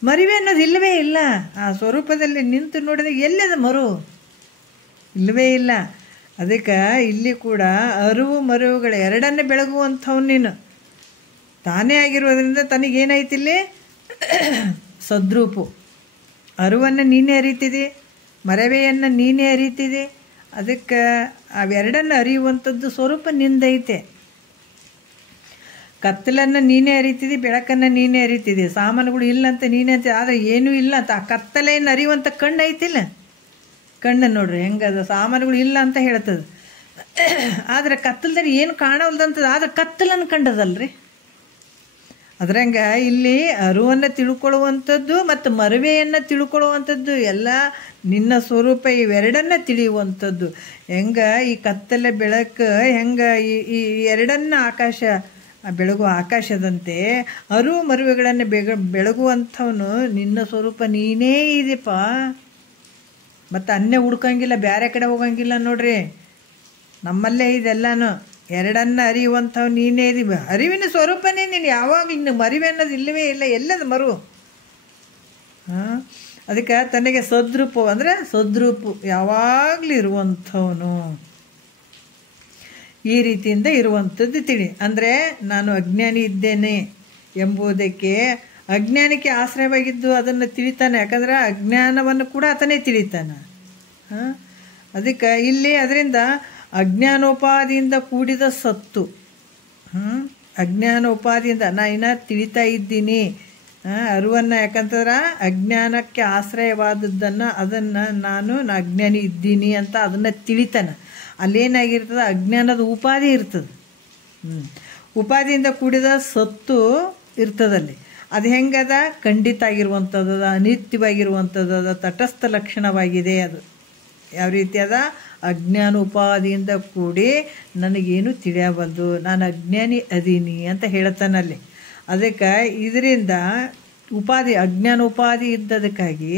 ಮರಿವೆ ಅನ್ನೋದು ಇಲ್ಲವೇ ಇಲ್ಲ. ಆ ಸ್ವರೂಪದಲ್ಲಿ ನಿಂತು ನೋಡಿದಾಗ ಎಲ್ಲದ ಮರು ಇಲ್ಲವೇ ಇಲ್ಲ. ಅದಕ್ಕೆ ಇಲ್ಲಿ ಕೂಡ ಅರಿವು ಮರುವುಗಳ ಎರಡನ್ನೇ ಬೆಳಗುವಂಥವ್ನು ನೀನು ತಾನೇ ಆಗಿರೋದ್ರಿಂದ ತನಗೇನಾಯ್ತು ಇಲ್ಲಿ ಸದ್ರೂಪು. ಅರಿವನ್ನು ನೀನೇ ಅರಿತಿದೆ, ಮರವೆಯನ್ನು ನೀನೇ ಅರಿತಿದೆ. ಅದಕ್ಕೆ ಅವೆರಡನ್ನು ಅರಿಯುವಂಥದ್ದು ಸ್ವರೂಪ ನಿಂದೈತೆ. ಕತ್ತಲನ್ನು ನೀನೇ ಅರಿತಿದೆ, ಬೆಳಕನ್ನು ನೀನೇ ಅರಿತಿದೆ. ಸಾಮಾನುಗಳು ಇಲ್ಲ ಅಂತ ನೀನೇ ಅಂತ, ಆದರೆ ಏನೂ ಇಲ್ಲ ಅಂತ ಆ ಕತ್ತಲೆಯನ್ನು ಅರಿಯುವಂಥ ಕಣ್ಣು ಐತಿಲ್ಲ. ಕಣ್ಣು ನೋಡ್ರಿ ಹೆಂಗದ, ಸಾಮಾನುಗಳು ಇಲ್ಲ ಅಂತ ಹೇಳ್ತದೆ, ಆದರೆ ಕತ್ತಲದಲ್ಲಿ ಏನು ಕಾಣವಲ್ದಂಥದ್ದು, ಆದರೆ ಕತ್ತಲನ್ನು ಕಂಡದಲ್ರಿ. ಅದ್ರಂಗ ಇಲ್ಲಿ ಅರಿವನ್ನು ತಿಳ್ಕೊಳ್ಳುವಂಥದ್ದು ಮತ್ತು ಮರುವೆಯನ್ನು ತಿಳ್ಕೊಳ್ಳುವಂಥದ್ದು ಎಲ್ಲ ನಿನ್ನ ಸ್ವರೂಪ, ಇವೆರಡನ್ನ ತಿಳಿಯುವಂಥದ್ದು. ಹೆಂಗೆ ಈ ಕತ್ತಲ ಬೆಳಕು ಹೆಂಗೆ ಈ ಎರಡನ್ನ ಆಕಾಶ ಬೆಳಗುವ ಆಕಾಶದಂತೆ ಅರಿವು ಮರುವೆಗಳನ್ನು ಬೆಳಗುವಂಥವನು ನಿನ್ನ ಸ್ವರೂಪ ನೀನೇ ಇದೆಪ್ಪ. ಮತ್ತು ಅನ್ಯ ಹುಡ್ಕಂಗಿಲ್ಲ, ಬೇರೆ ಕಡೆ ಹೋಗಂಗಿಲ್ಲ ನೋಡ್ರಿ. ನಮ್ಮಲ್ಲೇ ಇದೆಲ್ಲನೂ ಎರಡನ್ನ ಅರಿಯುವಂಥವು ನೀನೇ ಇದೀವಿ. ಅರಿವಿನ ಸ್ವರೂಪನೇ ನೀನು. ಯಾವಾಗ ಇನ್ನು ಮರಿವೆ ಅನ್ನೋದು ಇಲ್ಲವೇ ಇಲ್ಲ. ಎಲ್ಲದ ಮರು. ಅದಕ್ಕೆ ತನಗೆ ಸದ್ರೂಪು ಅಂದರೆ ಸದ್ರೂಪು ಯಾವಾಗಲೂ ಇರುವಂಥವನು, ಈ ರೀತಿಯಿಂದ ಇರುವಂಥದ್ದು ತಿಳಿ. ಅಂದರೆ ನಾನು ಅಜ್ಞಾನಿ ಇದ್ದೇನೆ ಎಂಬುದಕ್ಕೆ ಅಜ್ಞಾನಕ್ಕೆ ಆಶ್ರಯವಾಗಿದ್ದು ಅದನ್ನು ತಿಳಿತಾನೆ. ಯಾಕಂದ್ರೆ ಅಜ್ಞಾನವನ್ನು ಕೂಡ ಆತನೇ ತಿಳಿತಾನೆ. ಅದಕ್ಕೆ ಇಲ್ಲಿ ಅದರಿಂದ ಅಜ್ಞಾನೋಪಾದಿಯಿಂದ ಕೂಡಿದ ಸತ್ತು, ಅಜ್ಞಾನ ಉಪಾದಿಯಿಂದ ನಾ ಇನ್ನು ತಿಳಿತಾ ಇದ್ದೀನಿ ಅರಿವನ್ನು. ಯಾಕಂತಂದ್ರೆ ಅಜ್ಞಾನಕ್ಕೆ ಆಶ್ರಯವಾದದ್ದನ್ನು ಅದನ್ನು ನಾನು ಅಜ್ಞಾನಿ ಇದ್ದೀನಿ ಅಂತ ಅದನ್ನು ತಿಳಿತಾನೆ. ಅಲ್ಲೇನಾಗಿರ್ತದೆ, ಅಜ್ಞಾನದ ಉಪಾಧಿ ಇರ್ತದೆ. ಉಪಾಧಿಯಿಂದ ಕೂಡಿದ ಸತ್ತು ಇರ್ತದಲ್ಲಿ. ಅದು ಹೆಂಗದ, ಖಂಡಿತ ಆಗಿರುವಂಥದ್ದು, ಅನಿತ್ಯವಾಗಿರುವಂಥದ್ದು, ತಟಸ್ಥ ಲಕ್ಷಣವಾಗಿದೆ. ಅದು ಯಾವ ರೀತಿ ಅದ, ಅಜ್ಞಾನ ಉಪಾದಿಯಿಂದ ಕೂಡಿ ನನಗೇನು ತಿಳಿಯಬಲ್ದು, ನಾನು ಅಜ್ಞಾನಿ ಅದೀನಿ ಅಂತ ಹೇಳ್ತಾನಲ್ಲಿ. ಅದಕ್ಕೆ ಇದರಿಂದ ಉಪಾಧಿ ಅಜ್ಞಾನ ಉಪಾಧಿ ಇದ್ದದಕ್ಕಾಗಿ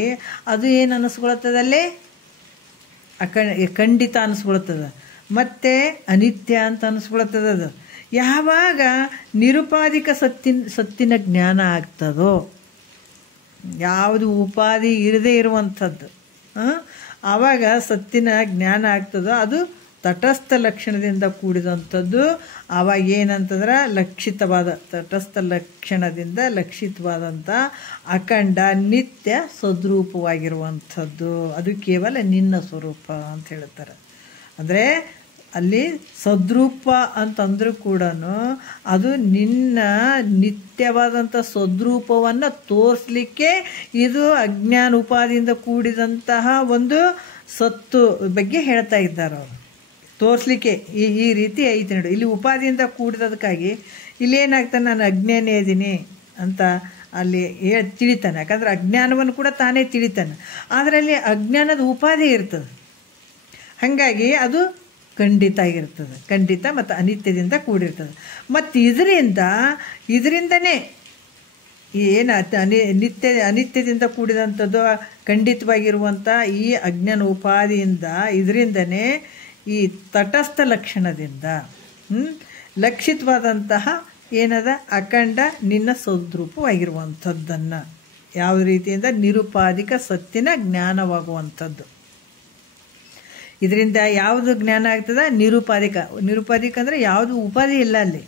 ಅದು ಏನು ಅನ್ನಿಸ್ಕೊಳತ್ತದಲ್ಲಿ ಖಂಡಿತ ಅನ್ನಿಸ್ಕೊಳ್ತದ, ಮತ್ತು ಅನಿತ್ಯ ಅಂತ ಅನ್ನಿಸ್ಕೊಳ್ತದ. ಅದು ಯಾವಾಗ ನಿರುಪಾಧಿಕ ಸತ್ತಿನ ಜ್ಞಾನ ಆಗ್ತದೋ, ಯಾವುದು ಉಪಾಧಿ ಇರದೇ ಇರುವಂಥದ್ದು ಆವಾಗ ಸತ್ತಿನ ಜ್ಞಾನ ಆಗ್ತದೋ ಅದು ತಟಸ್ಥ ಲಕ್ಷಣದಿಂದ ಕೂಡಿದಂಥದ್ದು. ಆವಾಗ ಏನಂತಂದ್ರೆ ತಟಸ್ಥ ಲಕ್ಷಣದಿಂದ ಲಕ್ಷಿತವಾದಂಥ ಅಖಂಡ ನಿತ್ಯ ಸದ್ರೂಪವಾಗಿರುವಂಥದ್ದು. ಅದು ಕೇವಲ ನಿನ್ನ ಸ್ವರೂಪ ಅಂತ ಹೇಳ್ತಾರೆ. ಅಂದರೆ ಅಲ್ಲಿ ಸದ್ರೂಪ ಅಂತಂದ್ರೂ ಕೂಡ ಅದು ನಿನ್ನ ನಿತ್ಯವಾದಂಥ ಸದ್ರೂಪವನ್ನು ತೋರಿಸ್ಲಿಕ್ಕೆ ಇದು ಅಜ್ಞಾನ ಉಪಾದಿಯಿಂದ ಕೂಡಿದಂತಹ ಒಂದು ಸತ್ತು ಬಗ್ಗೆ ಹೇಳ್ತಾ ಇದ್ದಾರೆ ಅವರು. ತೋರಿಸ್ಲಿಕ್ಕೆ ಈ ರೀತಿ ಐತಿ ನೋಡಿ. ಇಲ್ಲಿ ಉಪಾದಿಯಿಂದ ಕೂಡಿದದಕ್ಕಾಗಿ ಇಲ್ಲಿ ಏನಾಗ್ತಾನೆ, ನಾನು ಅಜ್ಞಾನೇ ಇದ್ದೀನಿ ಅಂತ ಅಲ್ಲಿ ತಿಳಿತಾನೆ. ಯಾಕಂದ್ರೆ ಅಜ್ಞಾನವನ್ನು ಕೂಡ ತಾನೇ ತಿಳಿತಾನೆ. ಆದರೆ ಅಲ್ಲಿ ಅಜ್ಞಾನದ ಉಪಾಧಿ ಇರ್ತದೆ. ಹಾಗಾಗಿ ಅದು ಖಂಡಿತ ಆಗಿರ್ತದೆ, ಖಂಡಿತ ಮತ್ತು ಅನಿತ್ಯದಿಂದ ಕೂಡಿರ್ತದೆ. ಮತ್ತು ಇದರಿಂದನೇ ಏನು ಅನಿತ್ಯದಿಂದ ಕೂಡಿದಂಥದ್ದು ಖಂಡಿತವಾಗಿರುವಂಥ ಈ ಅಜ್ಞಾನ ಉಪಾಧಿಯಿಂದ ಇದರಿಂದನೇ ಈ ತಟಸ್ಥ ಲಕ್ಷಣದಿಂದ ಲಕ್ಷಿತವಾದಂತಹ ಏನದ ಅಖಂಡ ನಿನ್ನ ಸದ್ರೂಪವಾಗಿರುವಂಥದ್ದನ್ನು ಯಾವ ರೀತಿಯಿಂದ ನಿರುಪಾಧಿಕ ಸತ್ತಿನ ಜ್ಞಾನವಾಗುವಂಥದ್ದು. ಇದರಿಂದ ಯಾವುದು ಜ್ಞಾನ ಆಗ್ತದೆ? ನಿರುಪಾಧಿಕ. ನಿರುಪಾಧಿಕ ಅಂದರೆ ಯಾವುದು ಉಪಾಧಿ ಇಲ್ಲ ಅಲ್ಲಿ,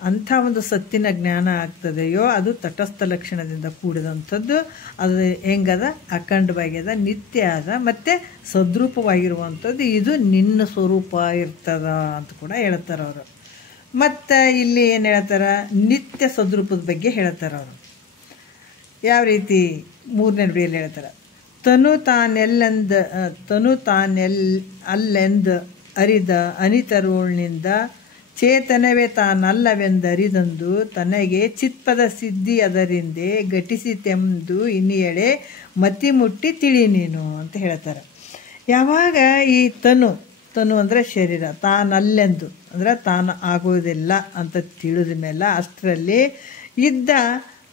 ಅಂಥ ಒಂದು ಸತ್ತಿನ ಜ್ಞಾನ ಆಗ್ತದೆಯೋ ಅದು ತಟಸ್ಥ ಲಕ್ಷಣದಿಂದ ಕೂಡಿದಂಥದ್ದು. ಅದು ಹೆಂಗದ? ಅಖಂಡವಾಗ್ಯದ, ನಿತ್ಯ ಅದ, ಮತ್ತು ಸದ್ರೂಪವಾಗಿರುವಂಥದ್ದು. ಇದು ನಿನ್ನ ಸ್ವರೂಪ ಇರ್ತದ ಅಂತ ಕೂಡ ಹೇಳ್ತಾರೆ ಅವರು. ಮತ್ತು ಇಲ್ಲಿ ಏನು ಹೇಳ್ತಾರೆ? ನಿತ್ಯ ಸದ್ರೂಪದ ಬಗ್ಗೆ ಹೇಳ್ತಾರೆ ಅವರು. ಯಾವ ರೀತಿ? 3ನೇ ನುಡಿಯಲ್ಲಿ ಹೇಳ್ತಾರೆ, ತನು ಅಲ್ಲೆಂದ ಅರಿದ ಅನಿತರುಳ್ನಿಂದ ಚೇತನವೇ ತಾನಲ್ಲವೆಂದರಿದಂದು ತನಗೆ ಚಿತ್ಪದ ಸಿದ್ಧಿ ಅದರಿಂದೆ ಘಟಿಸಿತೆಂದು ಇನ್ನಿಯಡೆ ಮತಿ ಮುಟ್ಟಿ ತಿಳಿ ನೀನು ಅಂತ ಹೇಳ್ತಾರೆ. ಯಾವಾಗ ಈ ತನು ಅಂದರೆ ಶರೀರ, ತಾನಲ್ಲೆಂದು ಅಂದರೆ ತಾನು ಆಗೋದಿಲ್ಲ ಅಂತ ತಿಳಿದ ಮೇಲೆ ಅಷ್ಟರಲ್ಲಿ ಇದ್ದ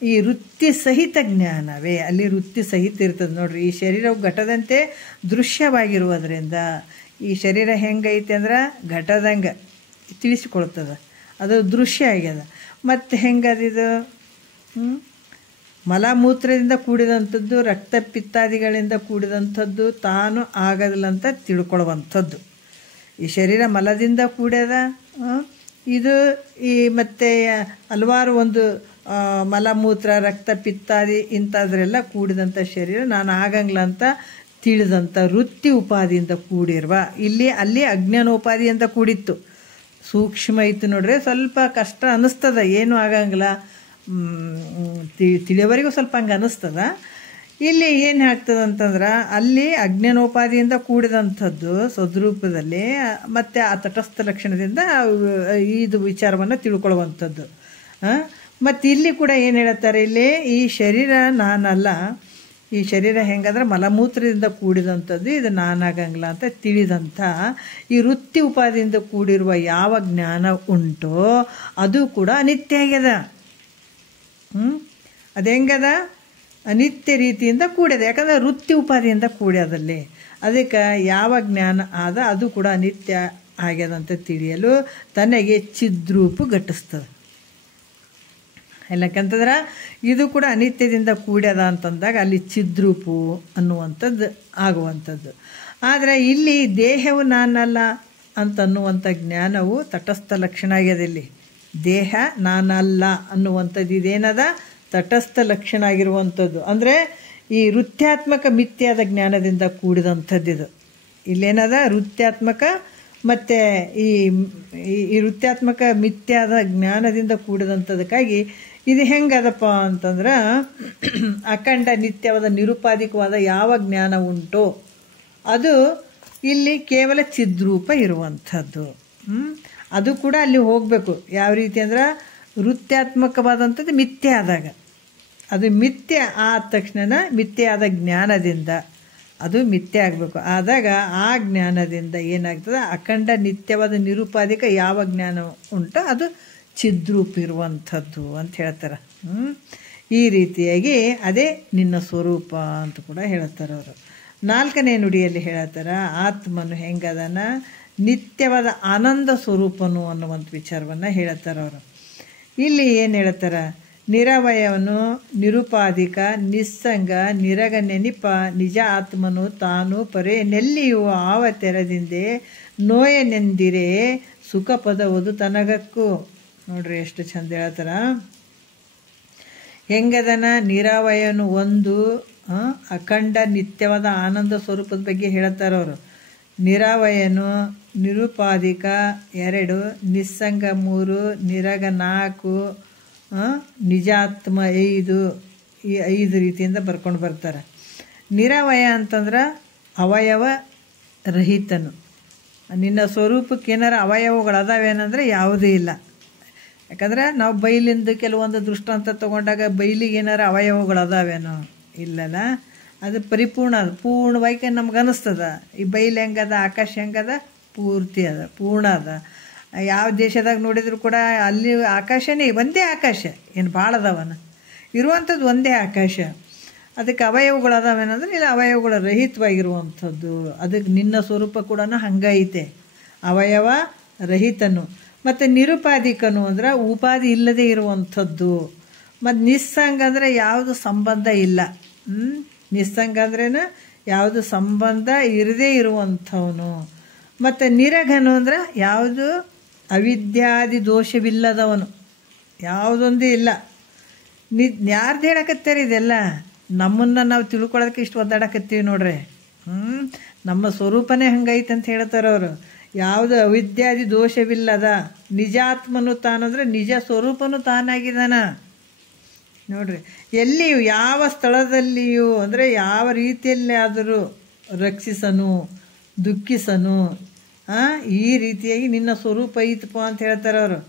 ಈ ವೃತ್ತಿ ಸಹಿತ ಜ್ಞಾನವೇ ಅಲ್ಲಿ ವೃತ್ತಿ ಸಹಿತ ಇರ್ತದೆ ನೋಡ್ರಿ. ಈ ಶರೀರವು ಘಟದಂತೆ ದೃಶ್ಯವಾಗಿರುವುದರಿಂದ ಈ ಶರೀರ ಹೆಂಗೈತೆ ಅಂದ್ರೆ ಘಟದಂಗೆ ತಿಳಿಸಿಕೊಳ್ತದೆ, ಅದು ದೃಶ್ಯ ಆಗ್ಯದ. ಮತ್ತು ಹೆಂಗದಿದು? ಮಲಮೂತ್ರದಿಂದ ಕೂಡಿದಂಥದ್ದು, ರಕ್ತ ಪಿತ್ತಾದಿಗಳಿಂದ ಕೂಡಿದಂಥದ್ದು, ತಾನು ಆಗೋದಿಲ್ಲ ಅಂತ ತಿಳ್ಕೊಳ್ಳುವಂಥದ್ದು. ಈ ಶರೀರ ಮಲದಿಂದ ಕೂಡ್ಯದ. ಇದು ಈ ಮತ್ತು ಹಲವಾರು ಒಂದು ಮಲಮೂತ್ರ, ರಕ್ತ ಪಿತ್ತಾದಿ ಇಂಥದ್ರೆಲ್ಲ ಕೂಡಿದಂಥ ಶರೀರ ನಾನು ಆಗಂಗಿಲ್ಲ ಅಂತ ತಿಳಿದಂಥ ವೃತ್ತಿ ಉಪಾದಿಯಿಂದ ಕೂಡಿರುವ. ಅಲ್ಲಿ ಅಜ್ಞಾನೋಪಾದಿಯಿಂದ ಕೂಡಿತ್ತು, ಸೂಕ್ಷ್ಮ ಇತ್ತು ನೋಡ್ರಿ. ಸ್ವಲ್ಪ ಕಷ್ಟ ಅನ್ನಿಸ್ತದ, ಏನೂ ಆಗಂಗಿಲ್ಲ, ತಿಳಿಯೋವರೆಗೂ ಸ್ವಲ್ಪ ಹಂಗೆ ಅನ್ನಿಸ್ತದ. ಇಲ್ಲಿ ಏನು ಆಗ್ತದೆ ಅಂತಂದ್ರೆ ಅಲ್ಲಿ ಅಜ್ಞಾನೋಪಾದಿಯಿಂದ ಕೂಡಿದಂಥದ್ದು ಸದ್ರೂಪದಲ್ಲಿ, ಮತ್ತು ಆ ತಟಸ್ಥ ಲಕ್ಷಣದಿಂದ ಇದು ವಿಚಾರವನ್ನು ತಿಳ್ಕೊಳ್ಳುವಂಥದ್ದು. ಮತ್ತು ಇಲ್ಲಿ ಕೂಡ ಏನು ಹೇಳ್ತಾರೆ? ಇಲ್ಲಿ ಈ ಶರೀರ ನಾನಲ್ಲ, ಈ ಶರೀರ ಹೆಂಗಂದ್ರೆ ಮಲಮೂತ್ರದಿಂದ ಕೂಡಿದಂಥದ್ದು, ಇದು ನಾನಾಗಂಗಿಲ್ಲ ಅಂತ ತಿಳಿದಂಥ ಈ ವೃತ್ತಿ ಉಪಾದಿಯಿಂದ ಕೂಡಿರುವ ಯಾವ ಜ್ಞಾನ ಉಂಟೋ ಅದು ಕೂಡ ಅನಿತ್ಯ ಆಗ್ಯದ. ಅದು ಹೆಂಗದ? ಅನಿತ್ಯ ರೀತಿಯಿಂದ ಕೂಡ್ಯದ. ಯಾಕಂದರೆ ವೃತ್ತಿ ಉಪಾದಿಯಿಂದ ಕೂಡ್ಯದಲ್ಲಿ. ಅದಕ್ಕೆ ಯಾವ ಜ್ಞಾನ ಆದ ಅದು ಕೂಡ ಅನಿತ್ಯ ಆಗ್ಯದಂತ ತಿಳಿಯಲು ತನಗೆ ಚಿದ್ರೂಪ ಘಟಿಸ್ತದೆ. ಯಾಕಂತಂದ್ರೆ ಇದು ಕೂಡ ಅನಿತ್ಯದಿಂದ ಕೂಡ್ಯದ ಅಂತಂದಾಗ ಅಲ್ಲಿ ಚಿದ್ರೂಪು ಅನ್ನುವಂಥದ್ದು ಆಗುವಂಥದ್ದು. ಆದರೆ ಇಲ್ಲಿ ದೇಹವು ನಾನಲ್ಲ ಅಂತನ್ನುವಂಥ ಜ್ಞಾನವು ತಟಸ್ಥ ಲಕ್ಷಣ ಆಗ್ಯದ. ಇಲ್ಲಿ ದೇಹ ನಾನಲ್ಲ ಅನ್ನುವಂಥದ್ದು ಇದೇನದ? ತಟಸ್ಥ ಲಕ್ಷಣ ಆಗಿರುವಂಥದ್ದು. ಅಂದರೆ ಈ ವೃತ್ಯಾತ್ಮಕ ಮಿಥ್ಯಾದ ಜ್ಞಾನದಿಂದ ಕೂಡಿದಂಥದ್ದಿದು. ಇಲ್ಲೇನದ? ವೃತ್ಯಾತ್ಮಕ ಮತ್ತು ಈ ವೃತ್ಯಾತ್ಮಕ ಮಿಥ್ಯಾದ ಜ್ಞಾನದಿಂದ ಕೂಡಿದಂಥದಕ್ಕಾಗಿ ಇದು ಹೆಂಗದಪ್ಪ ಅಂತಂದ್ರೆ ಅಖಂಡ ನಿತ್ಯವಾದ ನಿರುಪಾಧಿಕವಾದ ಯಾವ ಜ್ಞಾನ ಉಂಟೋ ಅದು ಇಲ್ಲಿ ಕೇವಲ ಚಿದ್ರೂಪ ಇರುವಂಥದ್ದು. ಅದು ಕೂಡ ಅಲ್ಲಿ ಹೋಗಬೇಕು. ಯಾವ ರೀತಿ ಅಂದ್ರೆ ವೃತ್ಯಾತ್ಮಕವಾದಂಥದ್ದು ಮಿಥ್ಯೆ ಆದಾಗ, ಅದು ಮಿಥ್ಯೆ ಆದ ತಕ್ಷಣ ಮಿಥ್ಯೆ ಆದ ಜ್ಞಾನದಿಂದ ಅದು ಮಿಥ್ಯೆ ಆಗಬೇಕು. ಆದಾಗ ಆ ಜ್ಞಾನದಿಂದ ಏನಾಗ್ತದೆ? ಅಖಂಡ ನಿತ್ಯವಾದ ನಿರುಪಾಧಿಕ ಯಾವ ಜ್ಞಾನ ಉಂಟೋ ಅದು ಚಿದ್ರೂಪ ಇರುವಂಥದ್ದು ಅಂತ ಹೇಳ್ತಾರೆ. ಈ ರೀತಿಯಾಗಿ ಅದೇ ನಿನ್ನ ಸ್ವರೂಪ ಅಂತ ಕೂಡ ಹೇಳ್ತಾರೆ ಅವರು. 4ನೇ ನುಡಿಯಲ್ಲಿ ಹೇಳ್ತಾರೆ, ಆತ್ಮನು ಹೆಂಗದನ? ನಿತ್ಯವಾದ ಆನಂದ ಸ್ವರೂಪನು ಅನ್ನುವಂಥ ವಿಚಾರವನ್ನು ಹೇಳ್ತಾರೆ ಅವರು. ಇಲ್ಲಿ ಏನು ಹೇಳ್ತಾರೆ? ನಿರವಯವನು ನಿರುಪಾಧಿಕ ನಿಸ್ಸಂಗ ನಿರಗ ನೆನಿಪ ನಿಜ ಆತ್ಮನು ತಾನು ಪರೇ ನೆಲ್ಲಿಯುವ ಆವ ತೆರದಿಂದೆ ನೋಯನೆಂದಿರೆ ಸುಖ ಪದವುದು ತನಗಕ್ಕೂ. ನೋಡ್ರಿ ಎಷ್ಟು ಚಂದ ಹೇಳ್ತಾರ. ಹೆಂಗದನ? ನಿರವಯನು ಒಂದು, ಅಖಂಡ ನಿತ್ಯವಾದ ಆನಂದ ಸ್ವರೂಪದ ಬಗ್ಗೆ ಹೇಳ್ತಾರೆ ಅವರು. ನಿರವಯನು, ನಿರುಪಾಧಿಕ 2, ನಿಸ್ಸಂಗ 3, ನಿರಗ 4, ನಿಜಾತ್ಮ 5, ಈ 5 ರೀತಿಯಿಂದ ಬರ್ಕೊಂಡು ಬರ್ತಾರೆ. ನಿರವಯ ಅಂತಂದ್ರೆ ಅವಯವ ರಹಿತನು. ನಿನ್ನ ಸ್ವರೂಪಕ್ಕೆ ಏನಾರ ಅವಯವಗಳದಾವೇನಂದ್ರೆ ಯಾವುದೂ ಇಲ್ಲ. ಯಾಕಂದ್ರೆ ನಾವು ಬೈಲಿಂದ ಕೆಲವೊಂದು ದೃಷ್ಟಾಂತ ತೊಗೊಂಡಾಗ ಬೈಲಿಗೆ ಏನಾರ ಅವಯವಗಳದಾವೇನೋ? ಇಲ್ಲಲ್ಲ, ಅದು ಪರಿಪೂರ್ಣ, ಅದು ಪೂರ್ಣವಾಗಿ ನಮ್ಗೆ ಅನ್ನಿಸ್ತದ. ಈ ಬೈಲ್ ಹೆಂಗದ, ಆಕಾಶ ಹೆಂಗದ? ಪೂರ್ತಿ ಅದ, ಪೂರ್ಣ ಅದ. ಯಾವ ದೇಶದಾಗ ನೋಡಿದ್ರು ಕೂಡ ಅಲ್ಲಿ ಆಕಾಶನೇ ಒಂದೇ ಆಕಾಶ, ಏನು ಭಾಳ ಅದಾವನ, ಇರುವಂಥದ್ದು ಒಂದೇ ಆಕಾಶ. ಅದಕ್ಕೆ ಅವಯವಗಳು ಅದಾವೇನಂದ್ರೆ ಇಲ್ಲ, ಅವಯವಗಳ ರಹಿತವಾಗಿರುವಂಥದ್ದು. ಅದಕ್ಕೆ ನಿನ್ನ ಸ್ವರೂಪ ಕೂಡ ಹಂಗೈತೆ, ಅವಯವ ರಹಿತನು. ಮತ್ತು ನಿರುಪಾಧಿಕನು ಅಂದ್ರೆ ಉಪಾಧಿ ಇಲ್ಲದೆ ಇರುವಂಥದ್ದು. ಮತ್ತು ನಿಸ್ಸಂಗ ಅಂದರೆ ಯಾವುದು ಸಂಬಂಧ ಇಲ್ಲ. ನಿಸ್ಸಂಗ ಅಂದ್ರೇನು ಯಾವುದು ಸಂಬಂಧ ಇರದೇ ಇರುವಂಥವನು. ಮತ್ತು ನಿರಘನು ಅಂದ್ರೆ ಯಾವುದು ಅವಿದ್ಯಾದಿ ದೋಷವಿಲ್ಲದವನು, ಯಾವುದೊಂದು ಇಲ್ಲ. ಯಾರ್ದು ಹೇಳಕತ್ತಾರೆ ಇದೆಲ್ಲ? ನಮ್ಮನ್ನು ನಾವು ತಿಳ್ಕೊಳ್ಳೋದಕ್ಕೆ ಇಷ್ಟು ಒದ್ದಾಡಕತ್ತೀವಿ ನೋಡ್ರಿ. ನಮ್ಮ ಸ್ವರೂಪನೇ ಹಂಗೈತೆ ಅಂತ ಹೇಳ್ತಾರೆ ಅವರು. ಯಾವುದು ಅವಿದ್ಯಾದಿ ದೋಷವಿಲ್ಲದ ನಿಜಾತ್ಮನು ತಾನಂದ್ರೆ ನಿಜ ಸ್ವರೂಪನು ತಾನಾಗಿದ್ದಾನ ನೋಡ್ರಿ. ಎಲ್ಲಿಯೂ ಯಾವ ಸ್ಥಳದಲ್ಲಿಯೂ ಅಂದರೆ ಯಾವ ರೀತಿಯಲ್ಲಿ ಆದರೂ ರಕ್ಷಿಸನು, ದುಃಖಿಸನು, ಈ ರೀತಿಯಾಗಿ ನಿನ್ನ ಸ್ವರೂಪ ಐತಪ್ಪ ಅಂತ ಹೇಳ್ತಾರೆ ಅವರು.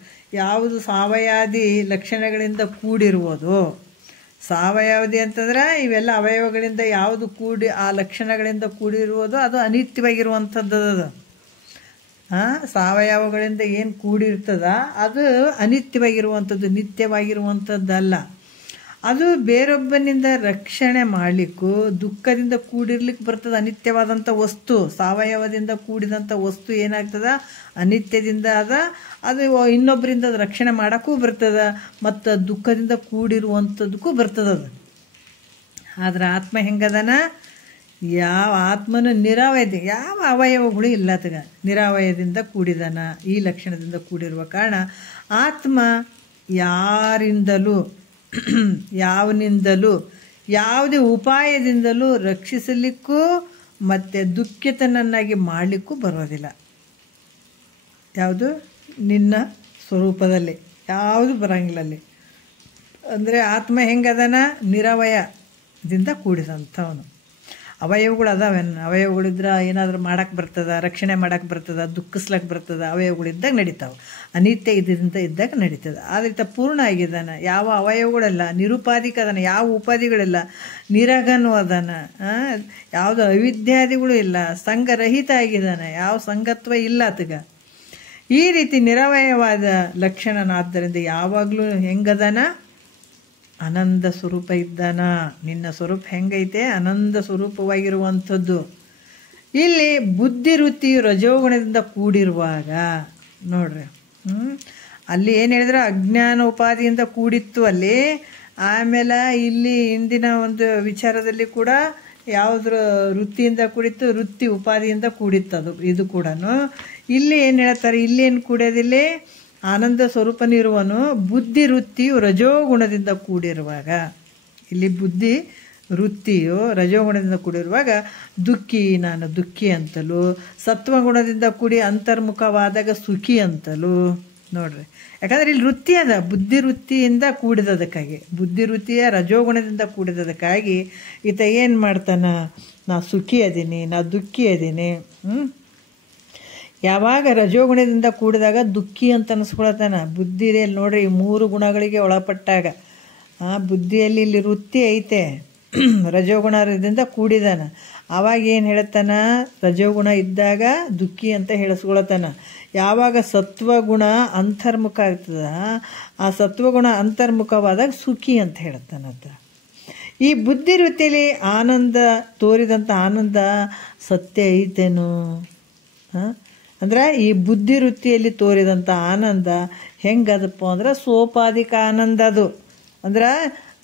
ಯಾವುದು ಸಾವಯಾದಿ ಲಕ್ಷಣಗಳಿಂದ ಕೂಡಿರುವುದು. ಸಾವಯವದಿ ಅಂತಂದ್ರೆ ಇವೆಲ್ಲ ಅವಯವಗಳಿಂದ ಯಾವುದು ಕೂಡಿ ಆ ಲಕ್ಷಣಗಳಿಂದ ಕೂಡಿರುವುದು ಅದು ಅನಿತ್ಯವಾಗಿರುವಂಥದ್ದು. ಅದು ಸಾವಯವಗಳಿಂದ ಏನು ಕೂಡಿರ್ತದ ಅದು ಅನಿತ್ಯವಾಗಿರುವಂಥದ್ದು, ನಿತ್ಯವಾಗಿರುವಂಥದ್ದಲ್ಲ. ಅದು ಬೇರೊಬ್ಬನಿಂದ ರಕ್ಷಣೆ ಮಾಡಲಿಕ್ಕೂ ದುಃಖದಿಂದ ಕೂಡಿರ್ಲಿಕ್ಕೆ ಬರ್ತದೆ. ಅನಿತ್ಯವಾದಂಥ ವಸ್ತು, ಸಾವಯವದಿಂದ ಕೂಡಿದಂಥ ವಸ್ತು ಏನಾಗ್ತದ ಅನಿತ್ಯದಿಂದ ಅದು ಇನ್ನೊಬ್ಬರಿಂದ ರಕ್ಷಣೆ ಮಾಡೋಕ್ಕೂ ಬರ್ತದೆ, ಮತ್ತು ದುಃಖದಿಂದ ಕೂಡಿರುವಂಥದ್ದಕ್ಕೂ ಬರ್ತದೆ. ಆದ್ರೆ ಆತ್ಮ ಹೆಂಗದನ? ಯಾವ ಆತ್ಮನು ನಿರಾವಯದ, ಯಾವ ಅವಯವಗಳು ಇಲ್ಲ ತಗ, ನಿರಾವಯದಿಂದ ಕೂಡಿದಾನ. ಈ ಲಕ್ಷಣದಿಂದ ಕೂಡಿರುವ ಕಾರಣ ಆತ್ಮ ಯಾರಿಂದಲೂ ಯಾವನಿಂದಲೂ ಯಾವುದೇ ಉಪಾಯದಿಂದಲೂ ರಕ್ಷಿಸಲಿಕ್ಕೂ ಮತ್ತು ದುಃಖಿತನನ್ನಾಗಿ ಮಾಡಲಿಕ್ಕೂ ಬರೋದಿಲ್ಲ. ಯಾವುದು ನಿನ್ನ ಸ್ವರೂಪದಲ್ಲಿ ಯಾವುದು ಬರೋಂಗಿಲ್ಲ ಅಲ್ಲಿ. ಅಂದರೆ ಆತ್ಮ ಹೆಂಗದನ? ನಿರವಯದಿಂದ ಕೂಡಿದಂಥವನು. ಅವಯವಗಳು ಅದಾವೇನು? ಅವಯವಗಳಿದ್ರೆ ಏನಾದರೂ ಮಾಡೋಕ್ಕೆ ಬರ್ತದೆ, ರಕ್ಷಣೆ ಮಾಡೋಕ್ಕೆ ಬರ್ತದೆ, ದುಃಖಿಸ್ಲಕ್ಕೆ ಬರ್ತದೆ. ಅವಯವಗಳಿದ್ದಾಗ ನಡೀತಾವೆ. ಅನಿತ್ಯ ಇದರಿಂದ ಇದ್ದಾಗ ನಡೀತದೆ. ಆದ್ರಿಂದ ಪೂರ್ಣ ಆಗಿದ್ದಾನೆ, ಯಾವ ಅವಯವಗಳೆಲ್ಲ, ನಿರುಪಾಧಿಕ ಅದಾನ, ಯಾವ ಉಪಾಧಿಗಳಿಲ್ಲ, ನಿರಗನು ಅದಾನ, ಯಾವುದು ಅವಿದ್ಯಾದಿಗಳು ಇಲ್ಲ, ಸಂಘರಹಿತ ಆಗಿದ್ದಾನೆ, ಯಾವ ಸಂಗತ್ವ ಇಲ್ಲ ಆತಗ. ಈ ರೀತಿ ನಿರವಯವಾದ ಲಕ್ಷಣನಾದ್ದರಿಂದ ಯಾವಾಗಲೂ ಹೆಂಗದಾನ? ಆನಂದ ಸ್ವರೂಪ ಇದ್ದಾನ. ನಿನ್ನ ಸ್ವರೂಪ ಹೆಂಗೈತೆ? ಆನಂದ ಸ್ವರೂಪವಾಗಿರುವಂಥದ್ದು. ಇಲ್ಲಿ ಬುದ್ಧಿ ವೃತ್ತಿಯು ರಜೋಗುಣದಿಂದ ಕೂಡಿರುವಾಗ ನೋಡ್ರಿ, ಅಲ್ಲಿ ಏನು ಹೇಳಿದ್ರೆ ಅಜ್ಞಾನ ಉಪಾಧಿಯಿಂದ ಕೂಡಿತ್ತು ಅಲ್ಲಿ. ಆಮೇಲೆ ಇಲ್ಲಿ ಇಂದಿನ ಒಂದು ವಿಚಾರದಲ್ಲಿ ಕೂಡ ಯಾವುದ್ರ ವೃತ್ತಿಯಿಂದ ಕೂಡಿತ್ತು? ವೃತ್ತಿ ಉಪಾಧಿಯಿಂದ ಕೂಡಿತ್ತು ಅದು. ಇದು ಕೂಡ ಇಲ್ಲಿ ಏನು ಹೇಳ್ತಾರೆ? ಇಲ್ಲಿ ಏನು ಕೂಡ್ಯೋದಿಲ್ಲ? ಆನಂದ ಸ್ವರೂಪನಿರುವನು ಬುದ್ಧಿ ವೃತ್ತಿಯು ರಜೋಗುಣದಿಂದ ಕೂಡಿರುವಾಗ. ಇಲ್ಲಿ ಬುದ್ಧಿ ವೃತ್ತಿಯು ರಜೋಗುಣದಿಂದ ಕೂಡಿರುವಾಗ ದುಃಖಿ, ನಾನು ದುಃಖಿ ಅಂತಲೂ, ಸತ್ವಗುಣದಿಂದ ಕೂಡಿ ಅಂತರ್ಮುಖವಾದಾಗ ಸುಖಿ ಅಂತಲೂ ನೋಡ್ರಿ. ಯಾಕಂದ್ರೆ ಇಲ್ಲಿ ವೃತ್ತಿ ಅದ, ಬುದ್ಧಿ ವೃತ್ತಿಯಿಂದ ಕೂಡಿದದಕ್ಕಾಗಿ, ಬುದ್ಧಿ ವೃತ್ತಿಯ ರಜೋಗುಣದಿಂದ ಕೂಡಿದದಕ್ಕಾಗಿ ಈತ ಏನು ಮಾಡ್ತಾನ? ನಾ ಸುಖಿ ಅದೀನಿ, ನಾ ದುಃಖಿ ಅದೀನಿ. ಯಾವಾಗ ರಜೋಗುಣದಿಂದ ಕೂಡಿದಾಗ ದುಃಖಿ ಅಂತ ಅನಿಸ್ಕೊಳತಾನ. ಬುದ್ಧಿಯಲ್ಲಿ ನೋಡ್ರಿ ಈ 3 ಗುಣಗಳಿಗೆ ಒಳಪಟ್ಟಾಗ ಬುದ್ಧಿಯಲ್ಲಿ ಇಲ್ಲಿ ವೃತ್ತಿ ಐತೆ, ರಜೋಗುಣದಿಂದ ಕೂಡಿದಾನ. ಆವಾಗ ಏನು ಹೇಳ್ತಾನ? ರಜೋಗುಣ ಇದ್ದಾಗ ದುಃಖಿ ಅಂತ ಹೇಳಿಸ್ಕೊಳತಾನ. ಯಾವಾಗ ಸತ್ವಗುಣ ಅಂತರ್ಮುಖ ಆಗ್ತದ, ಆ ಸತ್ವಗುಣ ಅಂತರ್ಮುಖವಾದಾಗ ಸುಖಿ ಅಂತ ಹೇಳ್ತಾನಂತ. ಈ ಬುದ್ಧಿ ವೃತ್ತಿಯಲ್ಲಿ ಆನಂದ ತೋರಿದಂಥ ಆನಂದ ಸತ್ಯ ಐತೇನು? ಅಂದ್ರೆ ಈ ಬುದ್ಧಿ ವೃತ್ತಿಯಲ್ಲಿ ತೋರಿದಂಥ ಆನಂದ ಹೆಂಗದಪ್ಪ ಅಂದ್ರೆ ಸೋಪಾಧಿಕ ಆನಂದ. ಅದು ಅಂದ್ರೆ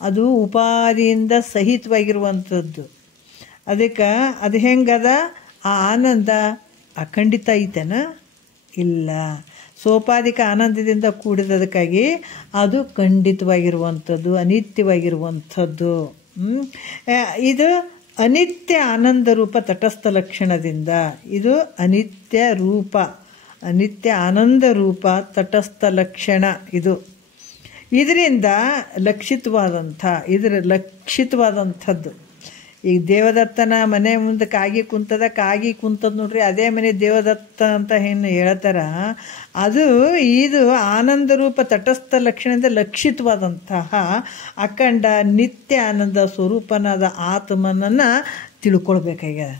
ಅದು ಉಪಾಧಿಯಿಂದ ಸಹಿತವಾಗಿರುವಂಥದ್ದು. ಅದಕ್ಕೆ ಅದು ಹೆಂಗದ? ಆ ಆನಂದ ಅಖಂಡಿತ ಐತೆನ? ಇಲ್ಲ. ಸೋಪಾಧಿಕ ಆನಂದದಿಂದ ಕೂಡಿದದಕ್ಕಾಗಿ ಅದು ಖಂಡಿತವಾಗಿರುವಂಥದ್ದು, ಅನಿತ್ಯವಾಗಿರುವಂಥದ್ದು. ಇದು ಅನಿತ್ಯ ಆನಂದ ರೂಪ ತಟಸ್ಥ ಲಕ್ಷಣದಿಂದ, ಇದು ಅನಿತ್ಯ ರೂಪ, ಅನಿತ್ಯ ಆನಂದ ರೂಪ ತಟಸ್ಥ ಲಕ್ಷಣ. ಇದರಿಂದ ಲಕ್ಷಿತವಾದಂಥದ್ದು. ಈಗ ದೇವದತ್ತನ ಮನೆ ಮುಂದೆ ಕಾಗಿ ಕುಂತದ ನೋಡ್ರಿ, ಅದೇ ಮನೆ ದೇವದತ್ತ ಅಂತ ಏನು ಹೇಳ್ತಾರ. ಇದು ಆನಂದ ರೂಪ ತಟಸ್ಥ ಲಕ್ಷಣದಿಂದ ಲಕ್ಷಿತವಾದಂತಹ ಅಖಂಡ ನಿತ್ಯ ಆನಂದ ಸ್ವರೂಪನಾದ ಆತ್ಮನನ್ನ ತಿಳ್ಕೊಳ್ಬೇಕಾಗ್ಯದ.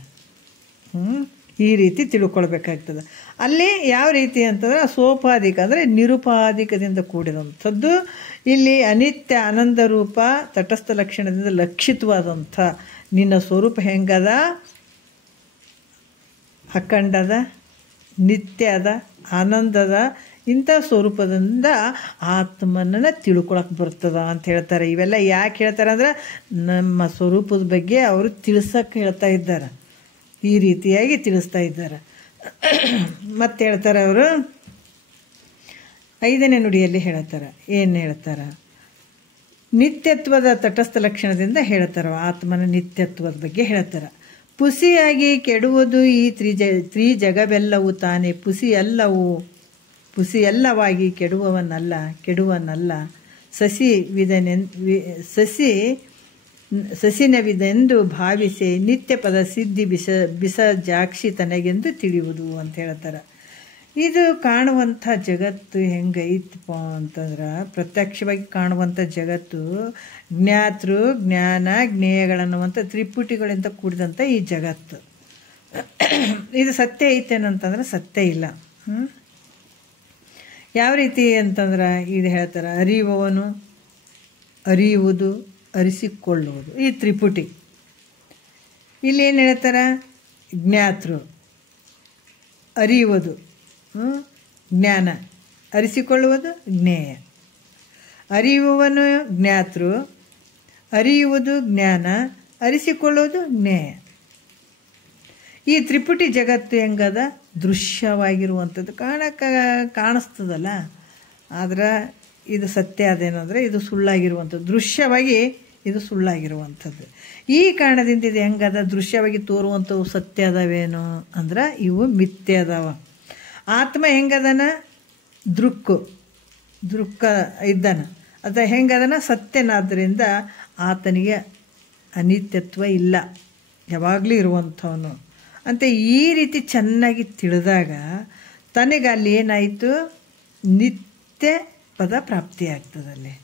ಈ ರೀತಿ ತಿಳ್ಕೊಳ್ಬೇಕಾಗ್ತದೆ. ಅಲ್ಲಿ ಯಾವ ರೀತಿ ಅಂತಂದ್ರೆ ಸೋಪಾಧಿಕ ಅಂದರೆ ನಿರುಪಾಧಿಕದಿಂದ ಕೂಡಿದಂಥದ್ದು. ಇಲ್ಲಿ ಅನಿತ್ಯ ಆನಂದ ರೂಪ ತಟಸ್ಥ ಲಕ್ಷಣದಿಂದ ಲಕ್ಷಿತವಾದಂಥ ನಿನ್ನ ಸ್ವರೂಪ ಹೆಂಗದ? ಅಖಂಡದ, ನಿತ್ಯದ, ಆನಂದದ. ಇಂಥ ಸ್ವರೂಪದಿಂದ ಆತ್ಮನನ್ನು ತಿಳ್ಕೊಳಕ್ಕೆ ಬರ್ತದ ಅಂತ ಹೇಳ್ತಾರೆ. ಇವೆಲ್ಲ ಯಾಕೆ ಹೇಳ್ತಾರೆ ಅಂದ್ರೆ ನಮ್ಮ ಸ್ವರೂಪದ ಬಗ್ಗೆ ಅವರು ತಿಳಿಸಕ್ಕೆ ಹೇಳ್ತಾ ಇದ್ದಾರೆ, ಈ ರೀತಿಯಾಗಿ ತಿಳಿಸ್ತಾ ಇದ್ದಾರೆ. ಮತ್ತೆ ಹೇಳ್ತಾರೆ ಅವರು 5ನೇ ನುಡಿಯಲ್ಲಿ ಹೇಳ್ತಾರೆ. ಏನು ಹೇಳ್ತಾರೆ? ನಿತ್ಯತ್ವದ ತಟಸ್ಥ ಲಕ್ಷಣದಿಂದ ಹೇಳ್ತಾರೆ. ಆತ್ಮನ ನಿತ್ಯತ್ವದ ಬಗ್ಗೆ ಹೇಳ್ತಾರೆ. ಪುಸಿಯಾಗಿ ಕೆಡುವುದು ಈ ತ್ರಿಜಗವೆಲ್ಲವೂ ತಾನೇ. ಪುಸಿಯಲ್ಲವಾಗಿ ಕೆಡುವನಲ್ಲ ಸಸಿನವಿದೆಂದು ಭಾವಿಸಿ ನಿತ್ಯ ಪದ ಸಿದ್ಧಿ ಬಿಸಜಾಕ್ಷಿ ತನಗೆಂದು ತಿಳಿಯುವುದು ಅಂತ ಹೇಳ್ತಾರೆ. ಇದು ಕಾಣುವಂಥ ಜಗತ್ತು ಹೆಂಗೈತಪ್ಪ ಅಂತಂದ್ರೆ, ಪ್ರತ್ಯಕ್ಷವಾಗಿ ಕಾಣುವಂಥ ಜಗತ್ತು ಜ್ಞಾತೃ ಜ್ಞಾನ ಜ್ಞೇಯಗಳನ್ನುವಂಥ ತ್ರಿಪುಟಿಗಳಿಂದ ಕೂಡಿದಂಥ ಈ ಜಗತ್ತು. ಇದು ಸತ್ಯ ಐತೇನಂತಂದ್ರೆ ಸತ್ಯ ಇಲ್ಲ. ಯಾವ ರೀತಿ ಅಂತಂದ್ರೆ ಇದು ಹೇಳ್ತಾರೆ, ಅರಿಯುವವನು, ಅರಿಯುವುದು, ಅರಿಸಿಕೊಳ್ಳುವುದು, ಈ ತ್ರಿಪುಟಿ. ಇಲ್ಲಿ ಏನು ಹೇಳ್ತಾರೆ? ಜ್ಞಾತೃ, ಅರಿಯುವುದು ಜ್ಞಾನ, ಅರಿಸಿಕೊಳ್ಳುವುದು ಜ್ಞೇಯ. ಅರಿಯುವವನು ಜ್ಞಾತೃ, ಅರಿಯುವುದು ಜ್ಞಾನ, ಅರಿಸಿಕೊಳ್ಳುವುದು ಜ್ಞೇಯ. ಈ ತ್ರಿಪುಟಿ ಜಗತ್ತು ಹೆಂಗದ? ದೃಶ್ಯವಾಗಿರುವಂಥದ್ದು, ಕಾಣಿಸ್ತದಲ್ಲ. ಆದ್ರೆ ಇದು ಸತ್ಯ ಅದೇನು ಅಂದರೆ ಇದು ಸುಳ್ಳಾಗಿರುವಂಥದ್ದು, ದೃಶ್ಯವಾಗಿ ಇದು ಸುಳ್ಳಾಗಿರುವಂಥದ್ದು. ಈ ಕಾರಣದಿಂದ ಇದು ಹೆಂಗದ? ದೃಶ್ಯವಾಗಿ ತೋರುವಂಥವು ಸತ್ಯ ಅದಾವೇನು ಅಂದ್ರೆ ಇವು ಮಿಥ್ಯೆ ಅದಾವ. ಆತ್ಮ ಹೆಂಗದನ? ದೃಕ್ಕ ಇದ್ದಾನ. ಅದು ಹೆಂಗದನ? ಸತ್ಯನಾದ್ದರಿಂದ ಆತನಿಗೆ ಅನಿತ್ಯತ್ವ ಇಲ್ಲ, ಯಾವಾಗಲೂ ಇರುವಂಥವನು ಅಂತ ಈ ರೀತಿ ಚೆನ್ನಾಗಿ ತಿಳಿದಾಗ ತನಗೆ ಅಲ್ಲಿ ಏನಾಯಿತು? ನಿತ್ಯ ಪದ ಪ್ರಾಪ್ತಿಯಾಗ್ತದಲ್ಲಿ.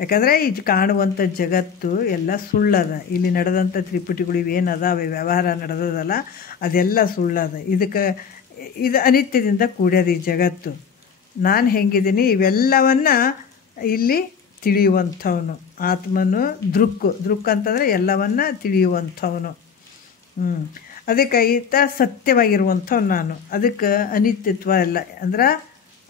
ಯಾಕಂದರೆ ಇದು ಕಾಣುವಂಥ ಜಗತ್ತು ಎಲ್ಲ ಸುಳ್ಳದ. ಇಲ್ಲಿ ನಡೆದಂಥ ತ್ರಿಪುಟಿಗಳು ಇವೇನದಾವೆ, ವ್ಯವಹಾರ ನಡೆದದಲ್ಲ, ಅದೆಲ್ಲ ಸುಳ್ಳದ. ಇದು ಅನಿತ್ಯದಿಂದ ಕೂಡ್ಯದ ಈ ಜಗತ್ತು. ನಾನು ಹೆಂಗಿದ್ದೀನಿ ಇವೆಲ್ಲವನ್ನ ಇಲ್ಲಿ ತಿಳಿಯುವಂಥವನು ಆತ್ಮನು. ದೃಕ್ ಅಂತಂದರೆ ಎಲ್ಲವನ್ನ ತಿಳಿಯುವಂಥವನು. ಅದಕ್ಕೆ ಈತ ಸತ್ಯವಾಗಿರುವಂಥವ್ನು ನಾನು. ಅದಕ್ಕೆ ಅನಿತ್ಯತ್ವ ಇಲ್ಲ ಅಂದ್ರೆ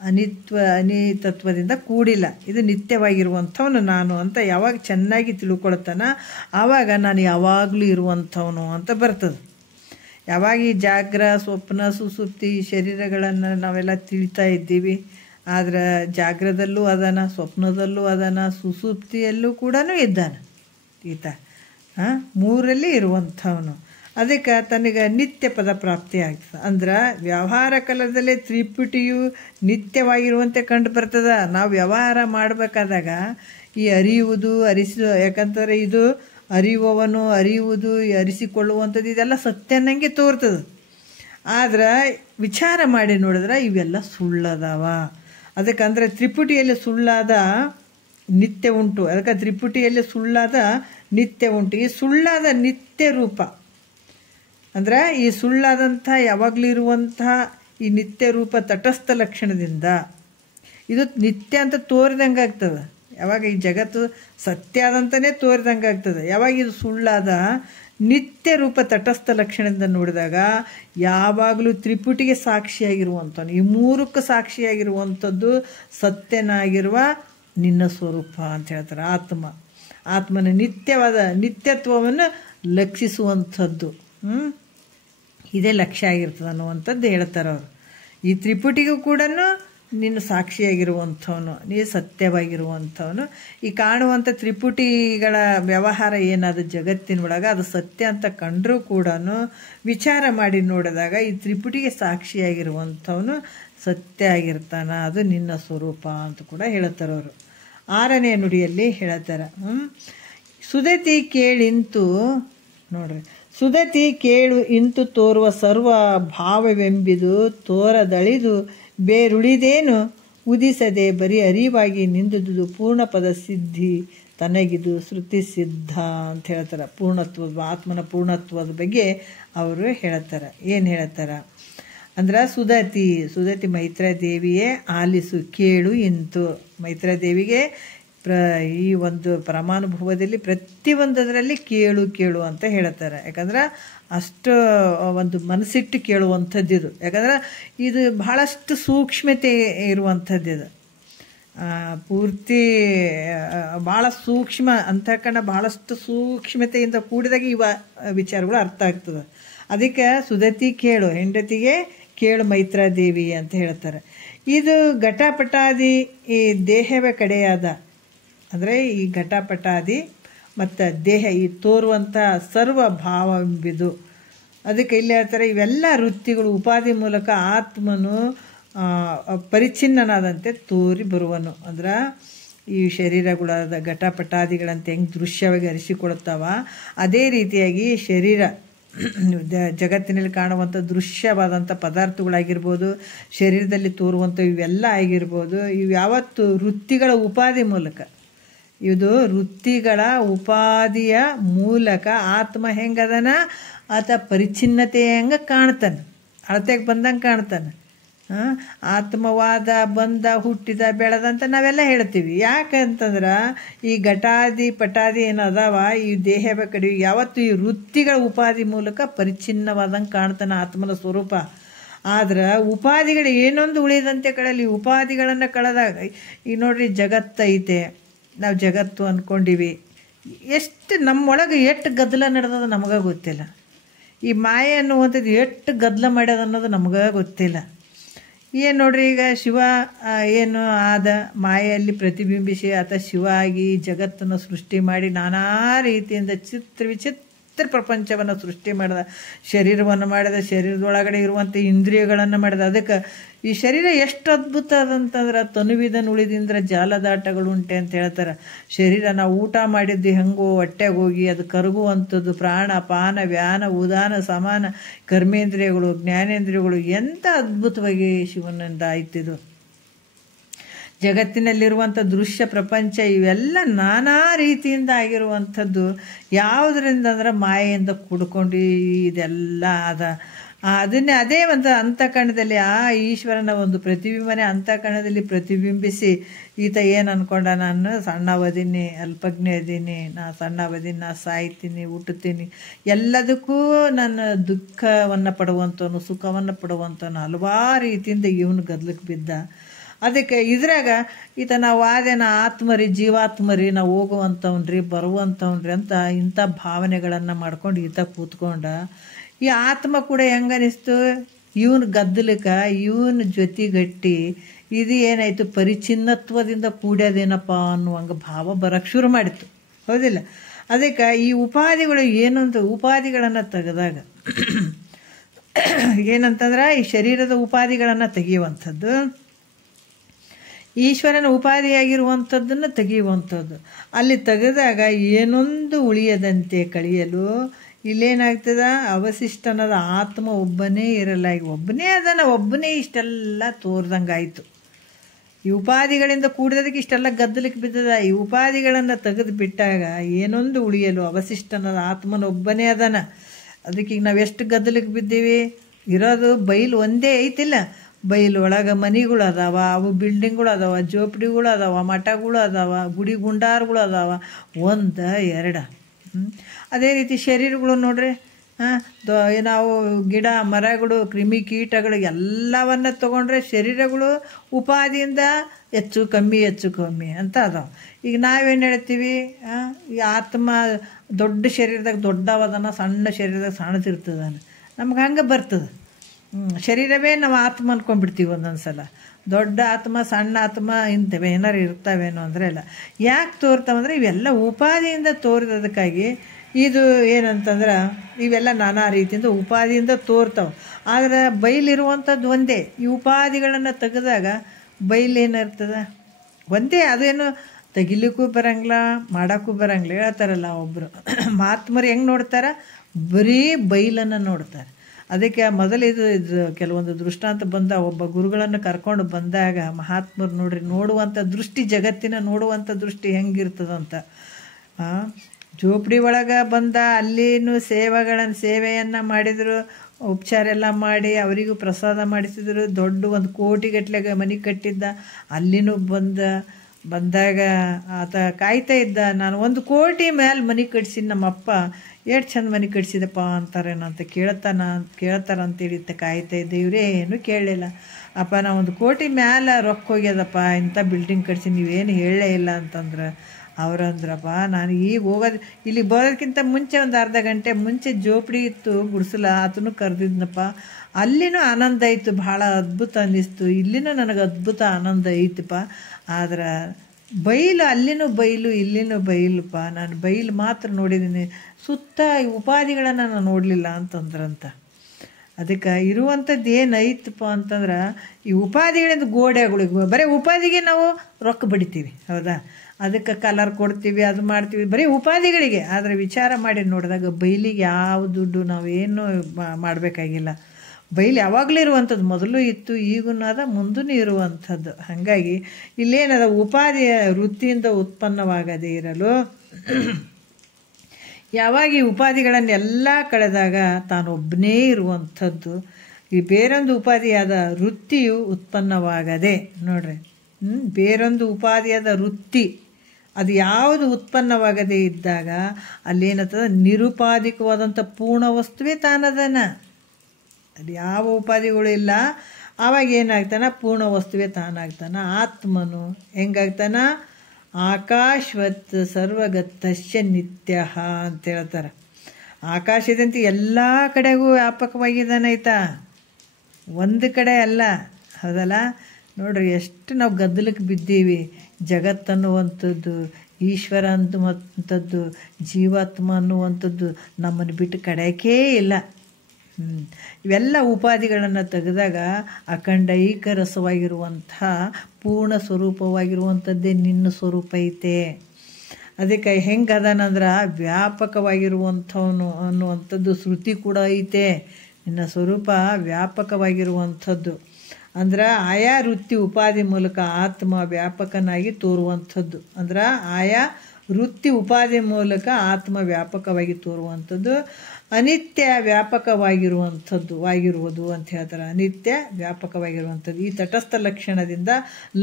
ಅನಿತತ್ವದಿಂದ ಕೂಡಿಲ್ಲ, ಇದು ನಿತ್ಯವಾಗಿರುವಂಥವನು ನಾನು ಅಂತ ಯಾವಾಗ ಚೆನ್ನಾಗಿ ತಿಳ್ಕೊಳ್ತಾನ ಆವಾಗ ನಾನು ಯಾವಾಗಲೂ ಇರುವಂಥವನು ಅಂತ ಬರ್ತದೆ. ಯಾವಾಗ ಈ ಜಾಗ್ರ, ಸ್ವಪ್ನ, ಸುಸುಪ್ತಿ ಶರೀರಗಳನ್ನು ನಾವೆಲ್ಲ ತಿಳಿತಾ ಇದ್ದೀವಿ, ಆದರೆ ಜಾಗ್ರದಲ್ಲೂ ಅದಾನ, ಸ್ವಪ್ನದಲ್ಲೂ ಅದಾನ, ಸುಸುಪ್ತಿಯಲ್ಲೂ ಕೂಡ ಇದ್ದಾನೆ ಈತ. ಮೂರಲ್ಲಿ ಇರುವಂಥವನು. ಅದಕ್ಕೆ ತನಗೆ ನಿತ್ಯ ಪದ ಪ್ರಾಪ್ತಿ ಆಗ್ತದೆ. ಅಂದ್ರೆ ವ್ಯವಹಾರ ಕಾಲದಲ್ಲೇ ತ್ರಿಪುಟಿಯು ನಿತ್ಯವಾಗಿರುವಂತೆ ಕಂಡು ಬರ್ತದೆ. ನಾವು ವ್ಯವಹಾರ ಮಾಡಬೇಕಾದಾಗ ಈ ಅರಿಯುವುದು, ಯಾಕಂತಂದರೆ ಇದು ಅರಿಯುವವನು, ಅರಿಯುವುದು, ಅರಿಸಿಕೊಳ್ಳುವಂಥದ್ದು ಇದೆಲ್ಲ ಸತ್ಯನಂಗೆ ತೋರ್ತದೆ. ಆದ್ರೆ ವಿಚಾರ ಮಾಡಿ ನೋಡಿದ್ರೆ ಇವೆಲ್ಲ ಸುಳ್ಳದಾವ. ಅದಕ್ಕಂದರೆ ತ್ರಿಪುಟಿಯಲ್ಲಿ ಸುಳ್ಳಾದ ನಿತ್ಯ ಉಂಟು. ಅದಕ್ಕೆ ತ್ರಿಪುಟಿಯಲ್ಲಿ ಸುಳ್ಳಾದ ನಿತ್ಯ ಉಂಟು. ಈ ಸುಳ್ಳಾದ ನಿತ್ಯ ರೂಪ ಅಂದ್ರೆ ಈ ಸುಳ್ಳಾದಂಥ ಯಾವಾಗಲೂ ಇರುವಂತಹ ಈ ನಿತ್ಯ ರೂಪ ತಟಸ್ಥ ಲಕ್ಷಣದಿಂದ ಇದು ನಿತ್ಯ ಅಂತ ತೋರಿದಂಗೆ ಆಗ್ತದೆ. ಯಾವಾಗ ಈ ಜಗತ್ತು ಸತ್ಯ ಆದಂತನೇ ತೋರಿದಂಗೆ ಆಗ್ತದೆ. ಯಾವಾಗ ಇದು ಸುಳ್ಳಾದ ನಿತ್ಯ ರೂಪ ತಟಸ್ಥ ಲಕ್ಷಣದಿಂದ ನೋಡಿದಾಗ ಯಾವಾಗಲೂ ತ್ರಿಪುಟಿಗೆ ಸಾಕ್ಷಿಯಾಗಿರುವಂಥದ್ದು, ಈ ಮೂರಕ್ಕೆ ಸಾಕ್ಷಿಯಾಗಿರುವಂಥದ್ದು ಸತ್ಯನಾಗಿರುವ ನಿನ್ನ ಸ್ವರೂಪ ಅಂತ ಹೇಳ್ತಾರೆ. ಆತ್ಮನ ನಿತ್ಯತ್ವವನ್ನು ಲಕ್ಷಿಸುವಂಥದ್ದು ಇದೇ ಲಕ್ಷ್ಯ ಆಗಿರ್ತದೆ ಅನ್ನುವಂಥದ್ದು ಹೇಳ್ತಾರೆ ಅವರು. ಈ ತ್ರಿಪುಟಿಗೂ ಕೂಡ ನೀನು ಸಾಕ್ಷಿಯಾಗಿರುವಂಥವನು, ನೀ ಸತ್ಯವಾಗಿರುವಂಥವನು. ಈ ಕಾಣುವಂಥ ತ್ರಿಪುಟಿಗಳ ವ್ಯವಹಾರ ಏನಾದ ಜಗತ್ತಿನೊಳಗೆ ಅದು ಸತ್ಯ ಅಂತ ಕಂಡರೂ ಕೂಡ ವಿಚಾರ ಮಾಡಿ ನೋಡಿದಾಗ ಈ ತ್ರಿಪುಟಿಗೆ ಸಾಕ್ಷಿಯಾಗಿರುವಂಥವನು ಸತ್ಯ ಆಗಿರ್ತಾನ, ಅದು ನಿನ್ನ ಸ್ವರೂಪ ಅಂತ ಕೂಡ ಹೇಳ್ತಾರೆ ಅವರು. 6ನೇ ನುಡಿಯಲ್ಲಿ ಹೇಳ್ತಾರೆ, ಸುದತಿ ಕೇಳಿಂತು ನೋಡ್ರಿ, ಸುದತಿ ಕೇಳು ಇಂತು ತೋರುವ ಸರ್ವ ಭಾವವೆಂಬಿದು ತೋರದಳಿದು ಬೇರುಳಿದೇನು ಉದಿಸದೆ ಬರೀ ಅರಿವಾಗಿ ನಿಂದುದು ಪೂರ್ಣಪದ ಸಿದ್ಧಿ ತನಗಿದು ಶ್ರುತಿ ಸಿದ್ಧ ಅಂತ ಹೇಳ್ತಾರೆ. ಪೂರ್ಣತ್ವದ ಆತ್ಮನ ಪೂರ್ಣತ್ವದ ಬಗ್ಗೆ ಅವರು ಹೇಳ್ತಾರೆ. ಏನು ಹೇಳ್ತಾರೆ ಅಂದ್ರೆ ಸುದತಿ ಮೈತ್ರಾದೇವಿಯೇ ಆಲಿಸು ಕೇಳು ಇಂತು. ಮೈತ್ರಾದೇವಿಗೆ ಈ ಒಂದು ಪರಮಾನುಭವದಲ್ಲಿ ಪ್ರತಿಯೊಂದರಲ್ಲಿ ಕೇಳು ಕೇಳು ಅಂತ ಹೇಳ್ತಾರೆ. ಯಾಕಂದ್ರೆ ಅಷ್ಟು ಒಂದು ಮನಸ್ಸಿಟ್ಟು ಕೇಳುವಂಥದ್ದು ಇದು. ಯಾಕಂದ್ರೆ ಇದು ಬಹಳಷ್ಟು ಸೂಕ್ಷ್ಮತೆ ಇರುವಂಥದ್ದು. ಪೂರ್ತಿ ಭಾಳ ಸೂಕ್ಷ್ಮ ಅಂತಃಕರಣ, ಭಾಳಷ್ಟು ಸೂಕ್ಷ್ಮತೆಯಿಂದ ಕೂಡಿದಾಗ ಇವ ವಿಚಾರಗಳು ಅರ್ಥ ಆಗ್ತದೆ. ಅದಕ್ಕೆ ಸುದತಿ ಕೇಳು, ಹೆಂಡತಿಗೆ ಕೇಳು ಮೈತ್ರಾದೇವಿ ಅಂತ ಹೇಳ್ತಾರೆ. ಇದು ಘಟಪಟಾದಿ ಈ ದೇಹವೇ ಕಡೆಯಾದ, ಅಂದರೆ ಈ ಘಟಪಟಾದಿ ಮತ್ತು ದೇಹ ಈ ತೋರುವಂಥ ಸರ್ವ ಭಾವವೆಂಬುದು. ಅದಕ್ಕೆ ಇಲ್ಲಿ ಹೇಳ್ತಾರೆ, ಇವೆಲ್ಲ ವೃತ್ತಿಗಳು ಉಪಾಧಿ ಮೂಲಕ ಆತ್ಮನು ಪರಿಚ್ಛಿನ್ನನಾದಂತೆ ತೋರಿ ಬರುವನು. ಅಂದ್ರೆ ಈ ಶರೀರಗಳಾದ ಘಟಪಟಾದಿಗಳಂತೆ ಹೆಂಗೆ ದೃಶ್ಯವಾಗಿ ಅರಿಸಿಕೊಡುತ್ತಾವ, ಅದೇ ರೀತಿಯಾಗಿ ಶರೀರ ಜಗತ್ತಿನಲ್ಲಿ ಕಾಣುವಂಥ ದೃಶ್ಯವಾದಂಥ ಪದಾರ್ಥಗಳಾಗಿರ್ಬೋದು, ಶರೀರದಲ್ಲಿ ತೋರುವಂಥ ಇವೆಲ್ಲ ಆಗಿರ್ಬೋದು, ಇವು ಯಾವತ್ತು ವೃತ್ತಿಗಳ ಉಪಾಧಿ ಮೂಲಕ, ಇದು ವೃತ್ತಿಗಳ ಉಪಾಧಿಯ ಮೂಲಕ ಆತ್ಮ ಹೆಂಗದನ ಆತ ಪರಿಚ್ಛಿನ್ನತೆ ಹೆಂಗೆ ಕಾಣ್ತಾನೆ, ಅಳತೆಗೆ ಬಂದಂಗೆ ಕಾಣ್ತಾನೆ. ಆತ್ಮವಾದ ಬಂದ ಹುಟ್ಟಿದ ಬೆಳೆದಂತ ನಾವೆಲ್ಲ ಹೇಳ್ತೀವಿ. ಯಾಕಂತಂದ್ರೆ ಈ ಘಟಾದಿ ಪಟಾದಿ ಏನದಾವ ಈ ದೇಹ ಕಡೆ ಯಾವತ್ತು ಈ ವೃತ್ತಿಗಳ ಉಪಾಧಿ ಮೂಲಕ ಪರಿಚ್ಛಿನ್ನವಾದಂಗೆ ಕಾಣ್ತಾನೆ ಆತ್ಮನ ಸ್ವರೂಪ. ಆದ್ರೆ ಉಪಾಧಿಗಳು ಏನೊಂದು ಉಳಿದಂತೆ ಕಳಲಿ, ಉಪಾಧಿಗಳನ್ನು ಕಳೆದಾಗ ಈಗ ನೋಡ್ರಿ ಜಗತ್ತೈತೆ, ನಾವು ಜಗತ್ತು ಅಂದ್ಕೊಂಡಿವಿ, ಎಷ್ಟು ನಮ್ಮೊಳಗೆ ಎಷ್ಟು ಗದ್ದಲ ನಡೆದದ ನಮಗೆ ಗೊತ್ತಿಲ್ಲ. ಈ ಮಾಯೆ ಅನ್ನುವಂಥದ್ದು ಎಷ್ಟು ಗದ್ದಲ ಮಾಡ್ಯದ ಅನ್ನೋದು ನಮಗೆ ಗೊತ್ತಿಲ್ಲ. ಏನು ನೋಡ್ರಿ, ಈಗ ಶಿವ ಏನು ಆದ ಮಾಯೆಯಲ್ಲಿ ಪ್ರತಿಬಿಂಬಿಸಿ ಆತ ಶಿವ ಆಗಿ ಜಗತ್ತನ್ನು ಸೃಷ್ಟಿ ಮಾಡಿ ನಾನಾ ರೀತಿಯಿಂದ ವಿಚಿತ್ರ ಪ್ರಪಂಚವನ್ನು ಸೃಷ್ಟಿ ಮಾಡಿದ, ಶರೀರವನ್ನು ಮಾಡಿದ, ಶರೀರದೊಳಗಡೆ ಇರುವಂಥ ಇಂದ್ರಿಯಗಳನ್ನು ಮಾಡಿದ. ಅದಕ್ಕೆ ಈ ಶರೀರ ಎಷ್ಟು ಅದ್ಭುತ ಅದಂತಂದ್ರೆ ತನುವಿದನು ಉಳಿದಿಂದ್ರೆ ಜಾಲದಾಟಗಳು ಉಂಟೆ ಅಂತ ಹೇಳ್ತಾರೆ. ಶರೀರ ನಾವು ಊಟ ಮಾಡಿದ್ದು ಹೆಂಗೋ ಹೊಟ್ಟೆಗೆ ಹೋಗಿ ಅದು ಕರಗುವಂಥದ್ದು, ಪ್ರಾಣ ಪಾನ ವ್ಯಾನ ಉದಾನ ಸಮಾನ ಕರ್ಮೇಂದ್ರಿಯಗಳು ಜ್ಞಾನೇಂದ್ರಿಯಗಳು ಎಂಥ ಅದ್ಭುತವಾಗಿ ಶಿವನಿಂದ ಆಯ್ತಿದ್ದು. ಜಗತ್ತಿನಲ್ಲಿರುವಂಥ ದೃಶ್ಯ ಪ್ರಪಂಚ ಇವೆಲ್ಲ ನಾನಾ ರೀತಿಯಿಂದ ಆಗಿರುವಂಥದ್ದು ಯಾವುದರಿಂದ ಅಂದ್ರೆ ಮಾಯೆಯಿಂದ ಕುಡ್ಕೊಂಡು ಇದೆಲ್ಲ ಅದನ್ನೇ ಅದೇ ಒಂದು ಅಂತಃಕರಣದಲ್ಲಿ ಆ ಈಶ್ವರನ ಒಂದು ಪ್ರತಿಬಿಂಬನೆ ಅಂತಃಕರಣದಲ್ಲಿ ಪ್ರತಿಬಿಂಬಿಸಿ ಈತ ಏನು ಅಂದ್ಕೊಂಡ, ನಾನು ಸಣ್ಣವದೀನಿ, ಅಲ್ಪಜ್ಞ ಅದೀನಿ, ನಾ ಸಣ್ಣವದೀನಿ, ನಾ ಸಾಯ್ತೀನಿ, ಹುಟ್ಟುತ್ತೀನಿ, ಎಲ್ಲದಕ್ಕೂ ನನ್ನ ದುಃಖವನ್ನು ಪಡುವಂಥವನು, ಸುಖವನ್ನು ಪಡುವಂಥವನು, ಹಲವಾರು ರೀತಿಯಿಂದ ಇವನು ಗದ್ಲಕ್ಕೆ ಬಿದ್ದ. ಅದಕ್ಕೆ ಇದ್ರಾಗ ಈತ ನಾವು ಆದೇನ ಆತ್ಮರಿ ಜೀವಾತ್ಮರಿ, ನಾವು ಹೋಗುವಂಥವ್ನ್ರಿ ಬರುವಂಥವ್ನ್ರಿ ಅಂತ ಇಂಥ ಭಾವನೆಗಳನ್ನು ಮಾಡ್ಕೊಂಡು ಈತ ಕೂತ್ಕೊಂಡ. ಈ ಆತ್ಮ ಕೂಡ ಹೆಂಗನಿಸ್ತು, ಇವನು ಗದ್ದಲಕ್ಕೆ ಇವನ ಜೊತೆಗಟ್ಟಿ ಇದು ಏನಾಯಿತು ಪರಿಚ್ಛಿನ್ನತ್ವದಿಂದ ಕೂಡ್ಯದೇನಪ್ಪ ಅನ್ನುವಂಗೆ ಭಾವ ಬರೋಕ್ಕೆ ಶುರು ಮಾಡಿತ್ತು. ಹೌದಿಲ್ಲ? ಅದಕ್ಕೆ ಈ ಉಪಾಧಿಗಳು ಏನಂತ ಉಪಾಧಿಗಳನ್ನು ತೆಗೆದಾಗ ಏನಂತಂದ್ರೆ ಈ ಶರೀರದ ಉಪಾಧಿಗಳನ್ನು ತೆಗೆಯುವಂಥದ್ದು, ಈಶ್ವರನ ಉಪಾಧಿಯಾಗಿರುವಂಥದ್ದನ್ನು ತೆಗೆಯುವಂಥದ್ದು. ಅಲ್ಲಿ ತೆಗೆದಾಗ ಏನೊಂದು ಉಳಿಯದಂತೆ ಕಳೆಯಲು ಇಲ್ಲೇನಾಗ್ತದ, ಅವಶಿಷ್ಟನದ ಆತ್ಮ ಒಬ್ಬನೇ ಇರಲಾಗಿ ಒಬ್ಬನೇ ಅದನ್ನು ಒಬ್ಬನೇ ಇಷ್ಟೆಲ್ಲ ತೋರ್ದಂಗಾಯಿತು. ಈ ಉಪಾಧಿಗಳಿಂದ ಕೂಡಿದಕ್ಕೆ ಇಷ್ಟೆಲ್ಲ ಗದ್ದಲಕ್ಕೆ ಬಿದ್ದದ. ಈ ಉಪಾಧಿಗಳನ್ನು ತೆಗೆದು ಬಿಟ್ಟಾಗ ಏನೊಂದು ಉಳಿಯಲು ಅವಶಿಷ್ಟನದ ಆತ್ಮನೊಬ್ಬನೇ ಅದನ. ಅದಕ್ಕೆ ಈಗ ನಾವು ಎಷ್ಟು ಗದ್ದಲಕ್ಕೆ ಬಿದ್ದೀವಿ, ಇರೋದು ಬೈಲು ಒಂದೇ ಐತಿಲ್ಲ, ಬೈಲು ಒಳಗೆ ಮನೆಗಳು ಅದಾವ, ಅವು ಬಿಲ್ಡಿಂಗ್ಗಳು ಅದಾವ, ಜೋಪಡಿಗಳು ಅದಾವ, ಮಠಗಳು ಅದಾವ, ಗುಡಿ ಗುಂಡಾರಗಳು ಅದಾವ, ಒಂದು ಎರಡು. ಅದೇ ರೀತಿ ಶರೀರಗಳು ನೋಡ್ರಿ, ನಾವು ಗಿಡ ಮರಗಳು ಕ್ರಿಮಿ ಕೀಟಗಳು ಎಲ್ಲವನ್ನು ತೊಗೊಂಡ್ರೆ ಶರೀರಗಳು ಉಪಾದಿಯಿಂದ ಹೆಚ್ಚು ಕಮ್ಮಿ ಅಂತ ಅದಾವೆ. ಈಗ ನಾವೇನು ಹೇಳ್ತೀವಿ, ಈ ಆತ್ಮ ದೊಡ್ಡ ಶರೀರದಾಗ ದೊಡ್ಡವದನ, ಸಣ್ಣ ಶರೀರದಾಗ ಸಣ್ಣದಿರ್ತದಾನ, ನಮ್ಗೆ ಹಂಗೆ ಬರ್ತದೆ. ಶರೀರವೇ ನಾವು ಆತ್ಮ ಅಂದ್ಕೊಂಡ್ಬಿಡ್ತೀವಿ ಒಂದೊಂದು ಸಲ. ದೊಡ್ಡ ಆತ್ಮ ಸಣ್ಣ ಆತ್ಮ ಇಂಥವೆ ಏನಾರು ಇರ್ತಾವೇನೋ ಅಂದರೆ ಇಲ್ಲ. ಯಾಕೆ ತೋರ್ತಾವಂದ್ರೆ ಇವೆಲ್ಲ ಉಪಾದಿಯಿಂದ ತೋರಿದದಕ್ಕಾಗಿ. ಇದು ಏನಂತಂದ್ರೆ ಇವೆಲ್ಲ ನಾನಾ ರೀತಿಯಿಂದ ಉಪಾದಿಯಿಂದ ತೋರ್ತಾವೆ. ಆದರೆ ಬೈಲಿರುವಂಥದ್ದು ಒಂದೇ. ಈ ಉಪಾದಿಗಳನ್ನು ತೆಗೆದಾಗ ಬೈಲೇನಿರ್ತದೆ ಒಂದೇ. ಅದೇನು ತೆಗಿಲಿಕ್ಕೂ ಬರಂಗಿಲ್ಲ, ಮಾಡೋಕ್ಕೂ ಬರಂಗಿಲ್ಲ. ಹೇಳ್ತಾರಲ್ಲ ಒಬ್ಬರು ಮಹಾತ್ಮರು ಹೆಂಗೆ ನೋಡ್ತಾರೆ, ಬರೀ ಬೈಲನ್ನು ನೋಡ್ತಾರೆ. ಅದಕ್ಕೆ ಮೊದಲು ಇದು ಕೆಲವೊಂದು ದೃಷ್ಟಾಂತ ಬಂದ, ಒಬ್ಬ ಗುರುಗಳನ್ನು ಕರ್ಕೊಂಡು ಬಂದಾಗ ಮಹಾತ್ಮರು ನೋಡ್ರಿ ನೋಡುವಂಥ ದೃಷ್ಟಿ, ಜಗತ್ತಿನ ನೋಡುವಂಥ ದೃಷ್ಟಿ ಹೆಂಗಿರ್ತದಂತ. ಜೋಪಡಿ ಒಳಗೆ ಬಂದ, ಅಲ್ಲಿನೂ ಸೇವೆಯನ್ನು ಮಾಡಿದರು, ಉಪಚಾರ ಎಲ್ಲ ಮಾಡಿ ಅವರಿಗೂ ಪ್ರಸಾದ ಮಾಡಿಸಿದ್ರು. ದೊಡ್ಡ ಒಂದು ಕೋಟಿಗಟ್ಟಲೆಗೆ ಮನೆ ಕಟ್ಟಿದ್ದ, ಅಲ್ಲಿನೂ ಬಂದ ಬಂದಾಗ ಆತ ಕಾಯ್ತಾ ಇದ್ದ. ನಾನು 1 ಕೋಟಿ ಮ್ಯಾಲೆ ಮನೆ ಕಟ್ಸಿನಿ, ನಮ್ಮಪ್ಪ ಎಷ್ಟು ಚಂದ ಮನೆ ಕಟ್ಸಿದಪ್ಪ ಅಂತಾರೇನಂತ ಕೇಳ್ತಾರಂತೇಳಿ ಕಾಯ್ತಾ ಇದ್ದೆ. ಇವರೇನು ಕೇಳಲಿಲ್ಲ. ಅಪ್ಪ ನಾ 1 ಕೋಟಿ ಮ್ಯಾಲೆ ರೊಕ್ಕ ಹೋಗ್ಯದಪ್ಪ, ಇಂಥ ಬಿಲ್ಡಿಂಗ್ ಕಟ್ಸಿ, ನೀವೇನು ಹೇಳಲೇ ಇಲ್ಲ ಅಂತಂದ್ರೆ ಅವ್ರಂದ್ರಪ್ಪ, ನಾನು ಈಗ ಹೋಗೋದು, ಇಲ್ಲಿ ಬರೋದಕ್ಕಿಂತ ಮುಂಚೆ ಒಂದು ಅರ್ಧ ಗಂಟೆ ಮುಂಚೆ ಜೋಪಡಿ ಇತ್ತು ಗುಡಿಸಲ, ಆತನು ಕರೆದಿದ್ನಪ್ಪ. ಅಲ್ಲಿನೂ ಆನಂದ ಇತ್ತು, ಭಾಳ ಅದ್ಭುತ ಅನ್ನಿಸ್ತು. ಇಲ್ಲಿನೂ ನನಗೆ ಅದ್ಭುತ ಆನಂದ ಐತಪ್ಪ. ಆದ್ರೆ ಬೈಲು, ಅಲ್ಲಿನೂ ಬೈಲು ಇಲ್ಲಿನೂ ಬೈಲುಪ್ಪ. ನಾನು ಬೈಲು ಮಾತ್ರ ನೋಡಿದ್ದೀನಿ, ಸುತ್ತ ಉಪಾಧಿಗಳನ್ನು ನಾನು ನೋಡಲಿಲ್ಲ ಅಂತಂದ್ರಂತ. ಅದಕ್ಕೆ ಇರುವಂಥದ್ದು ಏನೈತಪ್ಪ ಅಂತಂದ್ರೆ ಈ ಉಪಾಧಿಗಳಿಂದ ಗೋಡೆಗಳಿಗೆ, ಬರೀ ಉಪಾಧಿಗೆ ನಾವು ರೊಕ್ಕ ಬಡಿತೀವಿ, ಹೌದಾ? ಅದಕ್ಕೆ ಕಲರ್ ಕೊಡ್ತೀವಿ, ಅದು ಮಾಡ್ತೀವಿ, ಬರೀ ಉಪಾಧಿಗಳಿಗೆ. ಆದರೆ ವಿಚಾರ ಮಾಡಿ ನೋಡಿದಾಗ ಬೈಲಿಗೆ ಯಾವ ದುಡ್ಡು ನಾವೇನು ಮಾಡಬೇಕಾಗಿಲ್ಲ. ಬೈಲು ಯಾವಾಗಲೂ ಇರುವಂಥದ್ದು, ಮೊದಲು ಇತ್ತು, ಈಗೂ ಅದ, ಮುಂದೂ ಇರುವಂಥದ್ದು. ಹಾಗಾಗಿ ಇಲ್ಲೇನದ, ಉಪಾಧಿಯ ವೃತ್ತಿಯಿಂದ ಉತ್ಪನ್ನವಾಗದೇ ಇರಲು ಯಾವಾಗ ಈ ಉಪಾಧಿಗಳನ್ನೆಲ್ಲ ಕಳೆದಾಗ ತಾನೊಬ್ಬನೇ ಇರುವಂಥದ್ದು, ಈ ಬೇರೊಂದು ಉಪಾಧಿಯಾದ ವೃತ್ತಿಯು ಉತ್ಪನ್ನವಾಗದೆ. ನೋಡ್ರಿ, ಬೇರೊಂದು ಉಪಾಧಿಯಾದ ವೃತ್ತಿ ಅದು ಯಾವುದು ಉತ್ಪನ್ನವಾಗದೇ ಇದ್ದಾಗ ಅಲ್ಲೇನತ್ತದ, ನಿರುಪಾಧಿಕವಾದಂಥ ಪೂರ್ಣ ವಸ್ತುವೇ ತಾನದನ. ಅಲ್ಲಿ ಯಾವ ಉಪಾಧಿಗಳು ಇಲ್ಲ, ಆವಾಗ ಏನಾಗ್ತಾನ, ಪೂರ್ಣ ವಸ್ತುವೇ ತಾನಾಗ್ತಾನ. ಆತ್ಮನು ಹೆಂಗಾಗ್ತಾನ, ಆಕಾಶವತ್ ಸರ್ವಗತಶ್ಚ ನಿತ್ಯ ಅಂತ ಹೇಳ್ತಾರೆ. ಆಕಾಶದಂತೆ ಎಲ್ಲ ಕಡೆಗೂ ವ್ಯಾಪಕವಾಗಿದ್ದಾನೈತಾ, ಒಂದು ಕಡೆ ಅಲ್ಲ, ಹೌದಲ್ಲ? ನೋಡ್ರಿ, ಎಷ್ಟು ನಾವು ಗದ್ದಲಕ್ಕೆ ಬಿದ್ದೀವಿ. ಜಗತ್ತನ್ನುವಂಥದ್ದು, ಈಶ್ವರ ಅನ್ನುವಂಥದ್ದು, ಜೀವಾತ್ಮ ಅನ್ನುವಂಥದ್ದು ನಮ್ಮನ್ನು ಬಿಟ್ಟು ಕಡೆಯೇ ಇಲ್ಲ. ಇವೆಲ್ಲ ಉಪಾಧಿಗಳನ್ನು ತೆಗೆದಾಗ ಅಖಂಡೈಕ ರಸವಾಗಿರುವಂಥ ಪೂರ್ಣ ಸ್ವರೂಪವಾಗಿರುವಂಥದ್ದೇ ನಿನ್ನ ಸ್ವರೂಪ ಐತೆ. ಅದಕ್ಕೆ ಹೆಂಗದನಂದ್ರೆ ವ್ಯಾಪಕವಾಗಿರುವಂಥವನು ಅನ್ನುವಂಥದ್ದು ಶ್ರುತಿ ಕೂಡ ಐತೆ. ನಿನ್ನ ಸ್ವರೂಪ ವ್ಯಾಪಕವಾಗಿರುವಂಥದ್ದು ಅಂದ್ರೆ ಆಯಾ ವೃತ್ತಿ ಉಪಾಧಿ ಮೂಲಕ ಆತ್ಮ ವ್ಯಾಪಕನಾಗಿ ತೋರುವಂಥದ್ದು. ಅಂದ್ರೆ ಆಯಾ ವೃತ್ತಿ ಉಪಾಧಿ ಮೂಲಕ ಆತ್ಮ ವ್ಯಾಪಕವಾಗಿ ತೋರುವಂಥದ್ದು. ಅನಿತ್ಯ ವ್ಯಾಪಕವಾಗಿರುವುದು ಅಂತ ಹೇಳ್ತಾರೆ. ಅನಿತ್ಯ ವ್ಯಾಪಕವಾಗಿರುವಂಥದ್ದು ಈ ತಟಸ್ಥ ಲಕ್ಷಣದಿಂದ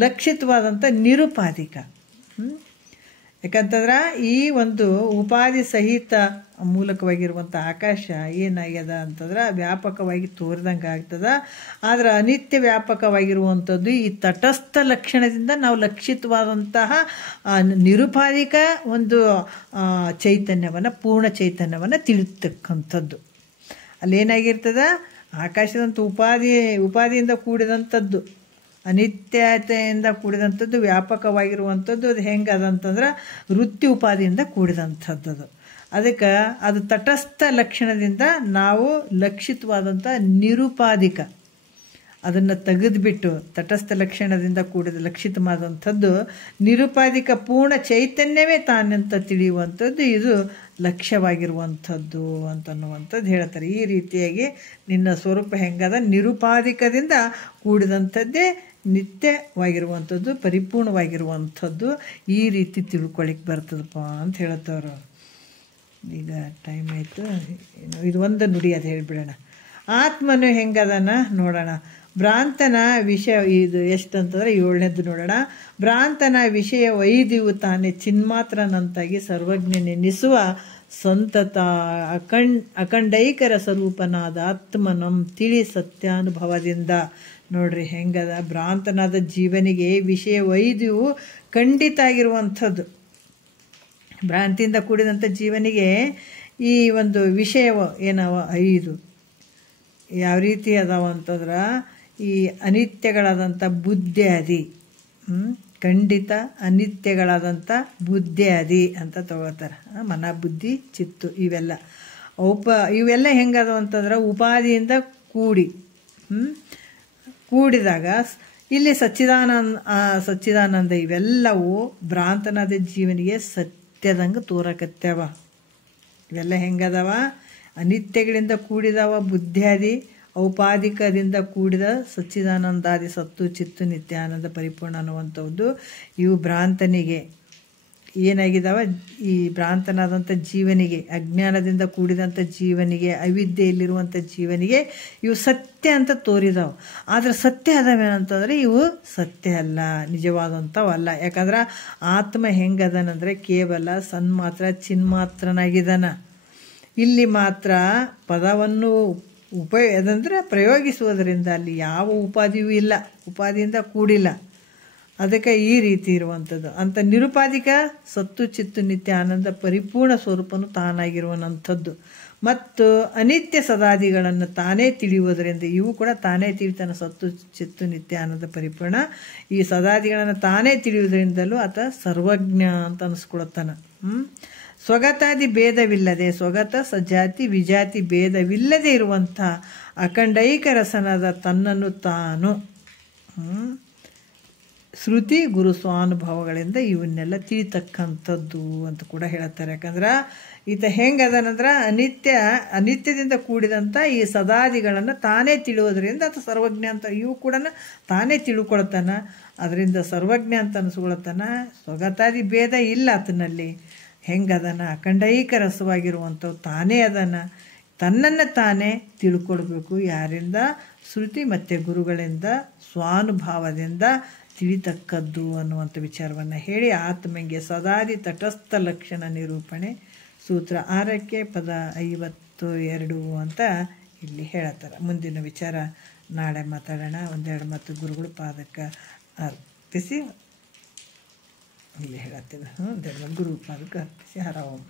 ಲಕ್ಷಿತವಾದಂಥ ನಿರುಪಾಧಿಕ. ಯಾಕಂತಂದ್ರೆ ಈ ಒಂದು ಉಪಾಧಿ ಸಹಿತ ಮೂಲಕವಾಗಿರುವಂಥ ಆಕಾಶ ಏನಾಗ್ಯದ ಅಂತಂದ್ರೆ ವ್ಯಾಪಕವಾಗಿ ತೋರಿದಂಗೆ ಆಗ್ತದ. ಆದರೆ ಅನಿತ್ಯ ವ್ಯಾಪಕವಾಗಿರುವಂಥದ್ದು ಈ ತಟಸ್ಥ ಲಕ್ಷಣದಿಂದ ನಾವು ಲಕ್ಷಿತವಾದಂತಹ ನಿರುಪಾಧಿಕ ಒಂದು ಚೈತನ್ಯವನ್ನು, ಪೂರ್ಣ ಚೈತನ್ಯವನ್ನು ತಿಳಿತಕ್ಕಂಥದ್ದು. ಅಲ್ಲೇನಾಗಿರ್ತದ, ಆಕಾಶದಂಥ ಉಪಾಧಿಯಿಂದ ಕೂಡಿದಂಥದ್ದು, ಅನಿತ್ಯತೆಯಿಂದ ಕೂಡಿದಂಥದ್ದು, ವ್ಯಾಪಕವಾಗಿರುವಂಥದ್ದು. ಅದು ಹೆಂಗದಂತಂದ್ರೆ ವೃತ್ತಿ ಉಪಾಧಿಯಿಂದ ಕೂಡಿದಂಥದ್ದು. ಅದಕ್ಕೆ ಅದು ತಟಸ್ಥ ಲಕ್ಷಣದಿಂದ ನಾವು ಲಕ್ಷಿತವಾದಂಥ ನಿರುಪಾಧಿಕ ಅದನ್ನು ತೆಗೆದುಬಿಟ್ಟು ತಟಸ್ಥ ಲಕ್ಷಣದಿಂದ ಕೂಡಿದ ಲಕ್ಷಿತವಾದಂಥದ್ದು ನಿರುಪಾಧಿಕ ಪೂರ್ಣ ಚೈತನ್ಯವೇ ತಾನಂತ ತಿಳಿಯುವಂಥದ್ದು ಇದು ಲಕ್ಷ್ಯವಾಗಿರುವಂಥದ್ದು ಅಂತನ್ನುವಂಥದ್ದು ಹೇಳ್ತಾರೆ. ಈ ರೀತಿಯಾಗಿ ನಿನ್ನ ಸ್ವರೂಪ ಹೆಂಗದ, ನಿರುಪಾಧಿಕದಿಂದ ಕೂಡಿದಂಥದ್ದೇ ನಿತ್ಯವಾಗಿರುವಂಥದ್ದು, ಪರಿಪೂರ್ಣವಾಗಿರುವಂಥದ್ದು. ಈ ರೀತಿ ತಿಳ್ಕೊಳಿಕ್ಕೆ ಬರ್ತದಪ್ಪ ಅಂತ ಹೇಳ್ತವ್ರು. ಈಗ ಟೈಮ್ ಆಯಿತು, ಇದು ಒಂದು ನುಡಿ ಅದು ಹೇಳಿಬಿಡೋಣ. ಆತ್ಮನು ಹೆಂಗದನ ನೋಡೋಣ. ಭ್ರಾಂತನ ವಿಷಯ ಇದು ಎಷ್ಟು ಅಂತಂದರೆ 7ನೇದು ನೋಡೋಣ. ಭ್ರಾಂತನ ವಿಷಯ ವೈದ್ಯವು ತಾನೇ ಚಿನ್ಮಾತ್ರನಂತಾಗಿ ಸರ್ವಜ್ಞನೆನಿಸುವ ಸಂತತ ಅಖಂಡೈಕರ ಸ್ವರೂಪನಾದ ಆತ್ಮನಂ ತಿಳಿ ಸತ್ಯಾನುಭವದಿಂದ. ನೋಡ್ರಿ ಹೆಂಗದ, ಭ್ರಾಂತನಾದ ಜೀವನಿಗೆ ವಿಷಯ ವೈದ್ಯವು ಖಂಡಿತ ಆಗಿರುವಂಥದ್ದು. ಭ್ರಾಂತಿಯಿಂದ ಕೂಡಿದಂಥ ಜೀವನಿಗೆ ಈ ಒಂದು ವಿಷಯವ ಏನವ 5 ಯಾವ ರೀತಿ ಅದಾವ ಅಂತಂದ್ರೆ ಈ ಅನಿತ್ಯಗಳಾದಂಥ ಬುದ್ಧಿಯಾದಿ, ಖಂಡಿತ ಅನಿತ್ಯಗಳಾದಂಥ ಬುದ್ಧಿಯಾದಿ ಅಂತ ತಗೋತಾರೆ. ಮನ, ಬುದ್ಧಿ, ಚಿತ್ತು ಇವೆಲ್ಲ ಹೆಂಗದವ ಅಂತಂದ್ರೆ ಉಪಾಧಿಯಿಂದ ಕೂಡಿದಾಗ ಇಲ್ಲಿ ಸಚ್ಚಿದಾನಂದ ಇವೆಲ್ಲವೂ ಭ್ರಾಂತನಾದ ಜೀವನಿಗೆ ಸತ್ಯದಂಗೆ ತೋರಕತ್ಯಾವ. ಇವೆಲ್ಲ ಹೆಂಗದವ, ಅನಿತ್ಯಗಳಿಂದ ಕೂಡಿದವ ಬುದ್ಧಿಯಾದಿ, ಔಪಾಧಿಕದಿಂದ ಕೂಡಿದ ಸಚ್ಚಿದಾನಂದಾದಿ ಸತ್ತು ಚಿತ್ತು ನಿತ್ಯಾನಂದ ಪರಿಪೂರ್ಣ ಅನ್ನುವಂಥದ್ದು ಇವು ಭ್ರಾಂತನಿಗೆ. ಏನಾಗಿದ್ದಾವೆ ಈ ಭ್ರಾಂತನಾದಂಥ ಜೀವನಿಗೆ, ಅಜ್ಞಾನದಿಂದ ಕೂಡಿದಂಥ ಜೀವನಿಗೆ, ಅವಿದ್ಯೆಯಲ್ಲಿರುವಂಥ ಜೀವನಿಗೆ ಇವು ಸತ್ಯ ಅಂತ ತೋರಿದಾವೆ. ಆದರೆ ಸತ್ಯ ಅದಾವೇನಂತಂದರೆ ಇವು ಸತ್ಯ ಅಲ್ಲ, ನಿಜವಾದಂಥವಲ್ಲ. ಯಾಕಂದ್ರೆ ಆತ್ಮ ಹೆಂಗದನಂದರೆ ಕೇವಲ ಸನ್ಮಾತ್ರ ಚಿನ್ಮಾತ್ರನಾಗಿದ್ದಾನ. ಇಲ್ಲಿ ಮಾತ್ರ ಪದವನ್ನು ಅದಂದ್ರೆ ಪ್ರಯೋಗಿಸುವುದರಿಂದ ಅಲ್ಲಿ ಯಾವ ಉಪಾಧಿಯೂ ಇಲ್ಲ, ಉಪಾಧಿಯಿಂದ ಕೂಡಿಲ್ಲ. ಅದಕ್ಕೆ ಈ ರೀತಿ ಇರುವಂಥದ್ದು. ಅಂತ ನಿರುಪಾಧಿಕ ಸತ್ತು ಚಿತ್ತು ನಿತ್ಯ ಆನಂದ ಪರಿಪೂರ್ಣ ಸ್ವರೂಪನು ತಾನಾಗಿರುವಂಥದ್ದು. ಮತ್ತು ಅನಿತ್ಯ ಸದಾದಿಗಳನ್ನು ತಾನೇ ತಿಳಿಯುವುದರಿಂದ ಇವು ಕೂಡ ತಾನೇ ತಿಳಿತಾನೆ. ಸತ್ತು ಚಿತ್ತು ನಿತ್ಯ ಆನಂದ ಪರಿಪೂರ್ಣ ಈ ಸದಾದಿಗಳನ್ನು ತಾನೇ ತಿಳಿಯುವುದರಿಂದಲೂ ಆತ ಸರ್ವಜ್ಞ ಅಂತ ಅನಿಸ್ಕೊಳತ್ತಾನ. ಸ್ವಗತಾದಿ ಭೇದವಿಲ್ಲದೆ, ಸ್ವಗತ ಸಜಾತಿ ವಿಜಾತಿ ಭೇದವಿಲ್ಲದೆ ಇರುವಂಥ ಅಖಂಡೈಕ ರಸನಾದ ತನ್ನನ್ನು ತಾನು ಶ್ರುತಿ ಗುರು ಸ್ವಾನುಭವಗಳಿಂದ ಇವನ್ನೆಲ್ಲ ತಿಳಿತಕ್ಕಂಥದ್ದು ಅಂತ ಕೂಡ ಹೇಳ್ತಾರೆ. ಯಾಕಂದ್ರೆ ಈತ ಹೆಂಗದನಂದ್ರೆ ಅನಿತ್ಯದಿಂದ ಕೂಡಿದಂಥ ಈ ಸದಾದಿಗಳನ್ನು ತಾನೇ ತಿಳಿಯೋದ್ರಿಂದ ಆತ ಸರ್ವಜ್ಞ ಅಂತ, ಇವು ಕೂಡ ತಾನೇ ತಿಳ್ಕೊಳ್ತಾನ. ಅದರಿಂದ ಸರ್ವಜ್ಞ ಅಂತ ಅನಿಸ್ಕೊಳ್ತಾನ. ಸ್ವಗತಾದಿ ಭೇದ ಇಲ್ಲ ಆತನಲ್ಲಿ. ಹೆಂಗದನ ಅಖಂಡೈಕ ರಸವಾಗಿರುವಂಥವು ತಾನೇ ಅದನ್ನು ತನ್ನನ್ನು ತಾನೇ ತಿಳ್ಕೊಳ್ಬೇಕು. ಯಾರಿಂದ? ಶ್ರುತಿ ಮತ್ತು ಗುರುಗಳಿಂದ ಸ್ವಾನುಭಾವದಿಂದ ತಿಳಿತಕ್ಕದ್ದು ಅನ್ನುವಂಥ ವಿಚಾರವನ್ನು ಹೇಳಿ ಆತ್ಮಂಗೆ ಸದಾದಿ ತಟಸ್ಥ ಲಕ್ಷಣ ನಿರೂಪಣೆ ಸೂತ್ರ 6ಕ್ಕೆ ಪದ 52 ಅಂತ ಇಲ್ಲಿ ಹೇಳತ್ತಾರೆ. ಮುಂದಿನ ವಿಚಾರ ನಾಳೆ ಮಾತಾಡೋಣ. ಒಂದೆರಡು ಮತ್ತು ಗುರುಗಳು ಪಾದಕ್ಕೆ ಅರ್ಪಿಸಿ ಇಲ್ಲಿ ಹೇಳತ್ತೀನಿ. ಒಂದೆರಡು ಗುರು ಪಾದಕ್ಕೆ ಅರ್ಪಿಸಿ ಹರ ಓಂ.